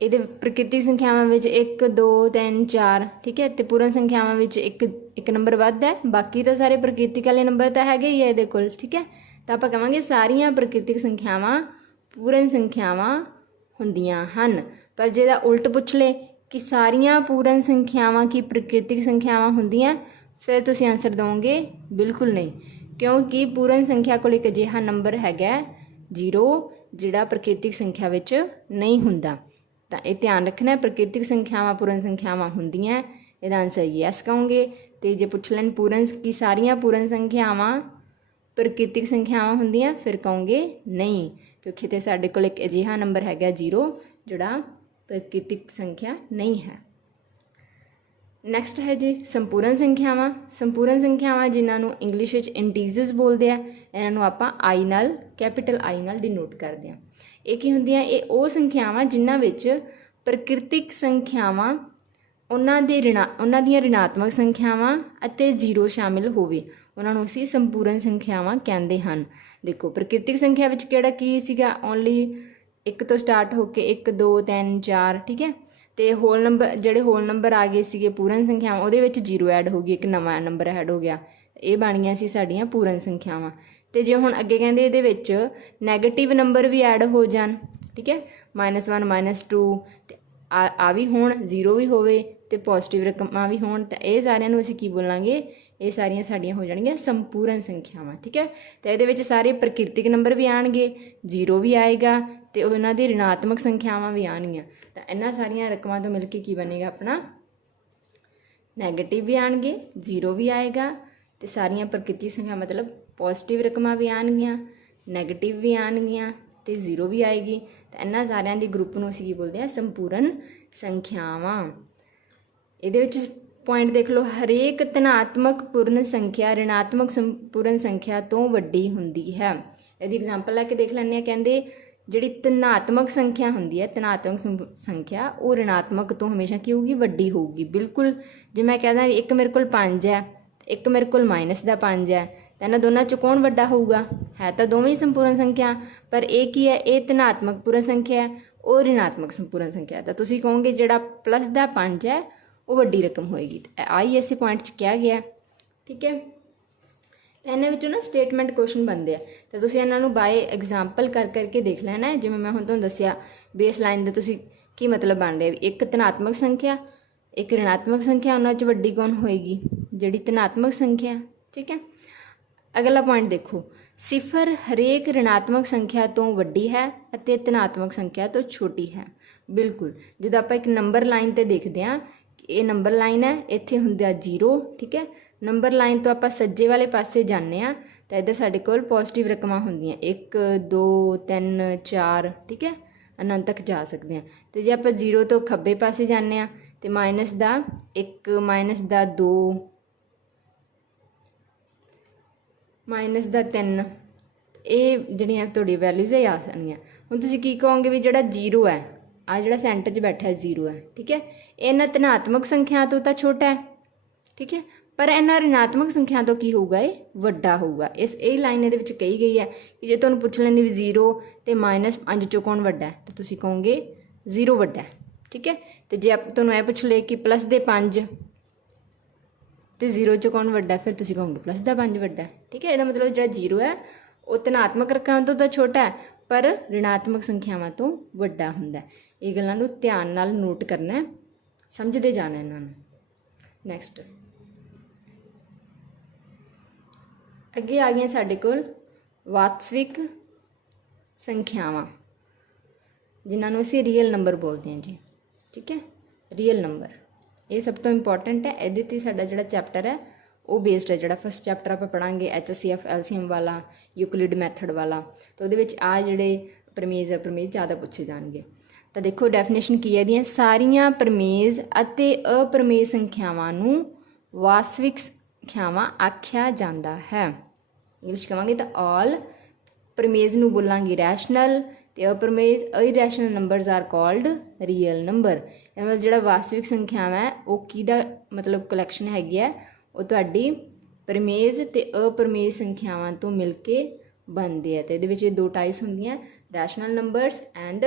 ਇਹਦੇ ਪ੍ਰਕਿਰਤਿਕ ਸੰਖਿਆਵਾਂ ਵਿੱਚ 1 2 3 4, ਠੀਕ ਹੈ, ਅਤੇ ਪੂਰਨ ਸੰਖਿਆਵਾਂ ਵਿੱਚ ਇੱਕ ਨੰਬਰ ਵੱਧ ਹੈ, ਬਾਕੀ ਤਾਂ ਸਾਰੇ ਪ੍ਰਕਿਰਤਿਕ ਵਾਲੇ ਨੰਬਰ ਤਾਂ ਹੈਗੇ ਹੀ ਹੈ ਇਹਦੇ ਕੋਲ। ਠੀਕ ਹੈ, ਤਾਂ ਆਪਾਂ ਕਹਾਂਗੇ ਸਾਰੀਆਂ ਪ੍ਰਕਿਰਤਿਕ ਸੰਖਿਆਵਾਂ ਪੂਰਨ ਸੰਖਿਆਵਾਂ ਹੁੰਦੀਆਂ ਹਨ। ਪਰ ਜੇ ਇਹਦਾ ਉਲਟ ਪੁੱਛ ਲਏ ਕਿ ਸਾਰੀਆਂ ਪੂਰਨ ਸੰਖਿਆਵਾਂ ਕੀ ਪ੍ਰਕਿਰਤਿਕ ਸੰਖਿਆਵਾਂ ਹੁੰਦੀਆਂ, ਫਿਰ ਤੁਸੀਂ ਆਨਸਰ ਦਿਓਗੇ ਬਿਲਕੁਲ ਨਹੀਂ, ਕਿਉਂਕਿ ਪੂਰਨ ਸੰਖਿਆ ਕੋਲ ਇੱਕ ਅਜਿਹਾ ਨੰਬਰ ਹੈਗਾ 0 ਜਿਹੜਾ ਪ੍ਰਕਿਰਤਿਕ ਸੰਖਿਆ ਵਿੱਚ ਨਹੀਂ ਹੁੰਦਾ। ਤਾਂ ਇਹ ਧਿਆਨ ਰੱਖਣਾ, ਪ੍ਰਕਿਰਤਿਕ ਸੰਖਿਆਵਾਂ ਪੂਰਨ ਸੰਖਿਆਵਾਂ ਹੁੰਦੀਆਂ, ਇਹਦਾ ਆਨਸਰ ਯੈਸ ਕਹੋਗੇ। ਅਤੇ ਜੇ ਪੁੱਛ ਲੈਣ ਕਿ ਸਾਰੀਆਂ ਪੂਰਨ ਸੰਖਿਆਵਾਂ ਪ੍ਰਕਿਰਤਿਕ ਸੰਖਿਆਵਾਂ ਹੁੰਦੀਆਂ, ਫਿਰ ਕਹੋਗੇ ਨਹੀਂ, ਕਿਉਂਕਿ ਤੇ ਸਾਡੇ ਕੋਲ ਇੱਕ ਅਜਿਹਾ ਨੰਬਰ ਹੈਗਾ 0 ਜਿਹੜਾ ਪ੍ਰਕਿਰਤਿਕ ਸੰਖਿਆ ਨਹੀਂ ਹੈ। ਨੈਕਸਟ ਹੈ ਜੀ ਸੰਪੂਰਨ ਸੰਖਿਆਵਾਂ। ਸੰਪੂਰਨ ਸੰਖਿਆਵਾਂ ਜਿਨ੍ਹਾਂ ਨੂੰ ਇੰਗਲਿਸ਼ ਵਿੱਚ ਇੰਟੀਜਰਸ ਬੋਲਦੇ ਆ, ਇਹਨਾਂ ਨੂੰ ਆਪਾਂ I ਨਾਲ, ਕੈਪੀਟਲ I ਨਾਲ ਡਿਨੋਟ ਕਰਦੇ ਹਾਂ। ਇਹ ਕੀ ਹੁੰਦੀਆਂ? ਇਹ ਉਹ ਸੰਖਿਆਵਾਂ ਜਿਨ੍ਹਾਂ ਵਿੱਚ ਪ੍ਰਕਿਰਤਿਕ ਸੰਖਿਆਵਾਂ ਉਹਨਾਂ ਦੀਆਂ ਰਿਣਾਤਮਕ ਸੰਖਿਆਵਾਂ ਅਤੇ 0 ਸ਼ਾਮਿਲ ਹੋਵੇ, ਉਹਨਾਂ ਨੂੰ ਅਸੀਂ ਸੰਪੂਰਨ ਸੰਖਿਆਵਾਂ ਕਹਿੰਦੇ ਹਨ। ਦੇਖੋ ਪ੍ਰਕਿਰਤਿਕ ਸੰਖਿਆ ਵਿੱਚ ਕਿਹੜਾ ਕੀ ਸੀਗਾ? ਓਨਲੀ 1 ਤੋਂ ਸਟਾਰਟ ਹੋ ਕੇ 1 2 3 4, ਠੀਕ ਹੈ, ਅਤੇ ਹੋਲ ਨੰਬਰ ਆ ਗਏ ਸੀਗੇ ਪੂਰਨ ਸੰਖਿਆਵਾਂ, ਉਹਦੇ ਵਿੱਚ 0 ਐਡ ਹੋ ਗਈ, ਇੱਕ ਨਵਾਂ ਨੰਬਰ ਐਡ ਹੋ ਗਿਆ, ਇਹ ਬਣ ਗਈਆਂ ਸੀ ਸਾਡੀਆਂ ਪੂਰਨ ਸੰਖਿਆਵਾਂ। ਅਤੇ ਜੇ ਹੁਣ ਅੱਗੇ ਕਹਿੰਦੇ ਇਹਦੇ ਵਿੱਚ ਨੈਗੇਟਿਵ ਨੰਬਰ ਵੀ ਐਡ ਹੋ ਜਾਣ, ਠੀਕ ਹੈ, -1 -2, ਅਤੇ ਆ ਵੀ ਹੋਣ, 0 ਵੀ ਹੋਵੇ ਅਤੇ ਪੋਜ਼ੀਟਿਵ ਰਕਮਾਂ ਵੀ ਹੋਣ, ਤਾਂ ਇਹ ਸਾਰਿਆਂ ਨੂੰ ਅਸੀਂ ਕੀ ਬੋਲਾਂਗੇ? ਇਹ ਸਾਰੀਆਂ ਸਾਡੀਆਂ ਹੋ ਜਾਣਗੀਆਂ ਸੰਪੂਰਨ ਸੰਖਿਆਵਾਂ। ਠੀਕ ਹੈ, ਤਾਂ ਇਹਦੇ ਵਿੱਚ ਸਾਰੇ ਪ੍ਰਕਿਰਤਿਕ ਨੰਬਰ ਵੀ ਆਉਣਗੇ, 0 ਵੀ ਆਏਗਾ ਅਤੇ ਉਹਨਾਂ ਦੀ ਰਿਣਾਤਮਕ ਸੰਖਿਆਵਾਂ ਵੀ ਆਉਣਗੀਆਂ। ਤਾਂ ਇਹਨਾਂ ਸਾਰੀਆਂ ਰਕਮਾਂ ਤੋਂ ਮਿਲ ਕੇ ਕੀ ਬਣੇਗਾ ਆਪਣਾ ਨੈਗੇਟਿਵ ਵੀ ਆਉਣਗੇ, 0 ਵੀ ਆਏਗਾ ਅਤੇ ਸਾਰੀਆਂ ਪ੍ਰਕਿਰਤਿਕ ਸੰਖਿਆ ਮਤਲਬ ਪੋਜ਼ੀਟਿਵ ਰਕਮਾਂ ਵੀ ਆਉਣਗੀਆਂ, ਨੈਗੇਟਿਵ ਵੀ ਆਉਣਗੀਆਂ ਅਤੇ 0 ਵੀ ਆਏਗੀ। ਤਾਂ ਇਹਨਾਂ ਸਾਰਿਆਂ ਦੀ ਗਰੁੱਪ ਨੂੰ ਅਸੀਂ ਕੀ ਬੋਲਦੇ ਹਾਂ ਸੰਪੂਰਨ ਸੰਖਿਆਵਾਂ। ਇਹਦੇ ਵਿੱਚ ਪੁਆਇੰਟ ਦੇਖ ਲਓ, ਹਰੇਕ ਧਨਾਤਮਕ ਪੂਰਨ ਸੰਖਿਆ ਰਿਣਾਤਮਕ ਸੰਪੂਰਨ ਸੰਖਿਆ ਤੋਂ ਵੱਡੀ ਹੁੰਦੀ ਹੈ। ਇਹਦੀ ਐਗਜ਼ਾਮਪਲ ਲੈ ਕੇ ਦੇਖ ਲੈਂਦੇ ਹਾਂ। ਕਹਿੰਦੇ ਜਿਹੜੀ ਧਨਾਤਮਕ ਸੰਖਿਆ ਹੁੰਦੀ ਹੈ, ਧਨਾਤਮਕ ਸੰਖਿਆ ਉਹ ਰਿਣਾਤਮਕ ਤੋਂ ਹਮੇਸ਼ਾ ਕੀ ਹੋਊਗੀ ਵੱਡੀ ਹੋਊਗੀ। ਬਿਲਕੁਲ ਜੇ ਮੈਂ ਕਹਿੰਦਾ ਇੱਕ ਮੇਰੇ ਕੋਲ 5 ਹੈ, ਇੱਕ ਮੇਰੇ ਕੋਲ -5 ਹੈ, ਤਾਂ ਇਹਨਾਂ ਦੋਨਾਂ 'ਚੋਂ ਕੌਣ ਵੱਡਾ ਹੋਊਗਾ? ਹੈ ਤਾਂ ਦੋਵੇਂ ਹੀ ਸੰਪੂਰਨ ਸੰਖਿਆ, ਪਰ ਇਹ ਕੀ ਹੈ, ਇਹ ਧਨਾਤਮਕ ਪੂਰਨ ਸੰਖਿਆ ਹੈ, ਉਹ ਰਿਣਾਤਮਕ ਸੰਪੂਰਨ ਸੰਖਿਆ। ਤਾਂ ਤੁਸੀਂ ਕਹੋਗੇ ਜਿਹੜਾ ਪਲੱਸ ਦਾ 5 ਹੈ ਉਹ ਵੱਡੀ ਰਕਮ ਹੋਏਗੀ। ਆਈ ਇਸੇ ਪੁਆਇੰਟ 'ਚ ਕਿਹਾ ਗਿਆ। ਠੀਕ ਹੈ, ਤਾਂ ਇਹਨਾਂ ਵਿੱਚੋਂ ਨਾ ਸਟੇਟਮੈਂਟ ਕੁਐਸਚਨ ਬਣਦੇ ਆ, ਤਾਂ ਤੁਸੀਂ ਇਹਨਾਂ ਨੂੰ ਬਾਏ ਐਗਜ਼ਾਮਪਲ ਕਰਕੇ ਦੇਖ ਲੈਣਾ ਹੈ। ਜਿਵੇਂ ਮੈਂ ਹੁਣ ਤੁਹਾਨੂੰ ਦੱਸਿਆ ਬੇਸ ਲਾਈਨ ਦਾ ਤੁਸੀਂ ਕੀ ਮਤਲਬ ਬਣ ਰਿਹਾ, ਇੱਕ ਧਨਾਤਮਕ ਸੰਖਿਆ ਇੱਕ ਰਿਣਾਤਮਕ ਸੰਖਿਆ, ਉਹਨਾਂ 'ਚ ਵੱਡੀ ਕੌਣ ਹੋਏਗੀ? ਜਿਹੜੀ ਧਨਾਤਮਕ ਸੰਖਿਆ। ਠੀਕ ਹੈ, ਅਗਲਾ ਪੁਆਇੰਟ ਦੇਖੋ, ਸਿਫਰ ਹਰੇਕ ਰਿਣਾਤਮਕ ਸੰਖਿਆ ਤੋਂ ਵੱਡੀ ਹੈ ਅਤੇ ਧਨਾਤਮਕ ਸੰਖਿਆ ਤੋਂ ਛੋਟੀ ਹੈ। ਬਿਲਕੁਲ, ਜਦੋਂ ਆਪਾਂ ਇੱਕ ਨੰਬਰ ਲਾਈਨ 'ਤੇ ਦੇਖਦੇ ਹਾਂ, ਇਹ ਨੰਬਰ ਲਾਈਨ ਹੈ, ਇੱਥੇ ਹੁੰਦਾ 0। ਠੀਕ ਹੈ, ਨੰਬਰ ਲਾਈਨ ਤੋਂ ਆਪਾਂ ਸੱਜੇ ਵਾਲੇ ਪਾਸੇ ਜਾਂਦੇ ਹਾਂ ਤਾਂ ਇੱਧਰ ਸਾਡੇ ਕੋਲ ਪੋਜ਼ੀਟਿਵ ਰਕਮਾਂ ਹੁੰਦੀਆਂ 1 2 3 4। ਠੀਕ ਹੈ, ਅਨੰਤ ਤੱਕ ਜਾ ਸਕਦੇ ਹਾਂ। ਅਤੇ ਜੇ ਆਪਾਂ 0 ਤੋਂ ਖੱਬੇ ਪਾਸੇ ਜਾਂਦੇ ਹਾਂ ਤਾਂ -1 -2 -3 ਇਹ ਜਿਹੜੀਆਂ ਤੁਹਾਡੀ ਵੈਲਿਊਜ਼ ਹੈ ਆ ਸਕਦੀਆਂ। ਹੁਣ ਤੁਸੀਂ ਕੀ ਕਹੋਗੇ ਵੀ ਜਿਹੜਾ 0 ਹੈ, ਆ ਜਿਹੜਾ ਸੈਂਟਰ 'ਚ ਬੈਠਾ 0 ਹੈ। ਠੀਕ ਹੈ, ਇਹਨਾਂ ਧਨਾਤਮਕ ਸੰਖਿਆ ਤੋਂ ਤਾਂ ਛੋਟਾ ਹੈ। ਠੀਕ ਹੈ, ਪਰ ਇਹਨਾਂ ਰਿਣਾਤਮਕ ਸੰਖਿਆ ਤੋਂ ਕੀ ਹੋਊਗਾ? ਇਹ ਵੱਡਾ ਹੋਊਗਾ। ਇਹ ਲਾਈਨ ਇਹਦੇ ਵਿੱਚ ਕਹੀ ਗਈ ਹੈ ਕਿ ਜੇ ਤੁਹਾਨੂੰ ਪੁੱਛ ਲੈਂਦੀ ਵੀ 0 ਅਤੇ -5 'ਚੋਂ ਕੌਣ ਵੱਡਾ ਹੈ, ਤਾਂ ਤੁਸੀਂ ਕਹੋਗੇ 0 ਵੱਡਾ ਹੈ। ਠੀਕ ਹੈ, ਅਤੇ ਜੇ ਤੁਹਾਨੂੰ ਇਹ ਪੁੱਛ ਲਏ ਕਿ ਪਲੱਸ ਦੇ 5 ਅਤੇ 0 'ਚੋਂ ਕੌਣ ਵੱਡਾ, ਫਿਰ ਤੁਸੀਂ ਕਹੋਗੇ ਪਲੱਸ ਦਾ 5 ਵੱਡਾ। ਠੀਕ ਹੈ, ਇਹਦਾ ਮਤਲਬ ਜਿਹੜਾ 0 ਹੈ ਉਹ ਧਨਾਤਮਕ ਰਕਮਾਂ ਤੋਂ ਤਾਂ ਛੋਟਾ ਹੈ ਪਰ ਰਿਣਾਤਮਕ ਸੰਖਿਆਵਾਂ ਤੋਂ ਵੱਡਾ ਹੁੰਦਾ। ਇਹ ਗੱਲਾਂ ਨੂੰ ਧਿਆਨ ਨਾਲ ਨੋਟ ਕਰਨਾ, ਸਮਝਦੇ ਜਾਣਾ ਇਹਨਾਂ ਨੂੰ। ਨੈਕਸਟ ਅੱਗੇ ਆ ਗਈਆਂ ਸਾਡੇ ਕੋਲ ਵਾਸਤਵਿਕ ਸੰਖਿਆਵਾਂ, ਜਿਨ੍ਹਾਂ ਨੂੰ ਅਸੀਂ ਰੀਅਲ ਨੰਬਰ ਬੋਲਦੇ ਹਾਂ ਜੀ। ਠੀਕ ਹੈ, ਰੀਅਲ ਨੰਬਰ ਇਹ ਸਭ ਤੋਂ ਇੰਪੋਰਟੈਂਟ ਹੈ। ਇਹਦੇ 'ਤੇ ਸਾਡਾ ਜਿਹੜਾ ਚੈਪਟਰ ਹੈ ਉਹ ਬੇਸਡ ਹੈ। ਜਿਹੜਾ ਫਸਟ ਚੈਪਟਰ ਆਪਾਂ ਪੜ੍ਹਾਂਗੇ HCF LCM ਵਾਲਾ, ਯੂਕਲਿਡ ਮੈਥਡ ਵਾਲਾ, ਤਾਂ ਉਹਦੇ ਵਿੱਚ ਆ ਜਿਹੜੇ ਪ੍ਰਮੇਜ਼ ਜ਼ਿਆਦਾ ਪੁੱਛੇ ਜਾਣਗੇ। ਤਾਂ ਦੇਖੋ ਡੈਫੀਨੇਸ਼ਨ ਕੀ ਹੈ ਇਹਦੀਆਂ, ਸਾਰੀਆਂ ਪ੍ਰਮੇਜ਼ ਅਤੇ ਅਪ੍ਰਮੇਜ਼ ਸੰਖਿਆਵਾਂ ਨੂੰ ਵਾਸਤਵਿਕ ਸੰਖਿਆਵਾਂ ਆਖਿਆ ਜਾਂਦਾ ਹੈ। ਇੰਗਲਿਸ਼ ਕਹਾਂਗੇ ਤਾਂ ਆਲ ਪ੍ਰਮੇਜ਼ ਨੂੰ ਬੋਲਾਂਗੇ ਰੈਸ਼ਨਲ, ਅਤੇ ਅਪ੍ਰਮੇਜ਼ irrational numbers are called real number. ਮਤਲਬ ਜਿਹੜਾ ਵਾਸਤਵਿਕ ਸੰਖਿਆਵਾਂ ਹੈ ਉਹ ਕਿਹਦਾ ਮਤਲਬ ਕਲੈਕਸ਼ਨ ਹੈਗੀ ਹੈ, ਉਹ ਤੁਹਾਡੀ ਪ੍ਰਮੇਜ਼ ਅਤੇ ਅਪ੍ਰਮੇਜ਼ ਸੰਖਿਆਵਾਂ ਤੋਂ ਮਿਲ ਕੇ ਬਣਦੇ ਆ। ਅਤੇ ਇਹਦੇ ਵਿੱਚ ਇਹ 2 ਟਾਈਪਸ ਹੁੰਦੀਆਂ, ਰੈਸ਼ਨਲ ਨੰਬਰਸ ਐਂਡ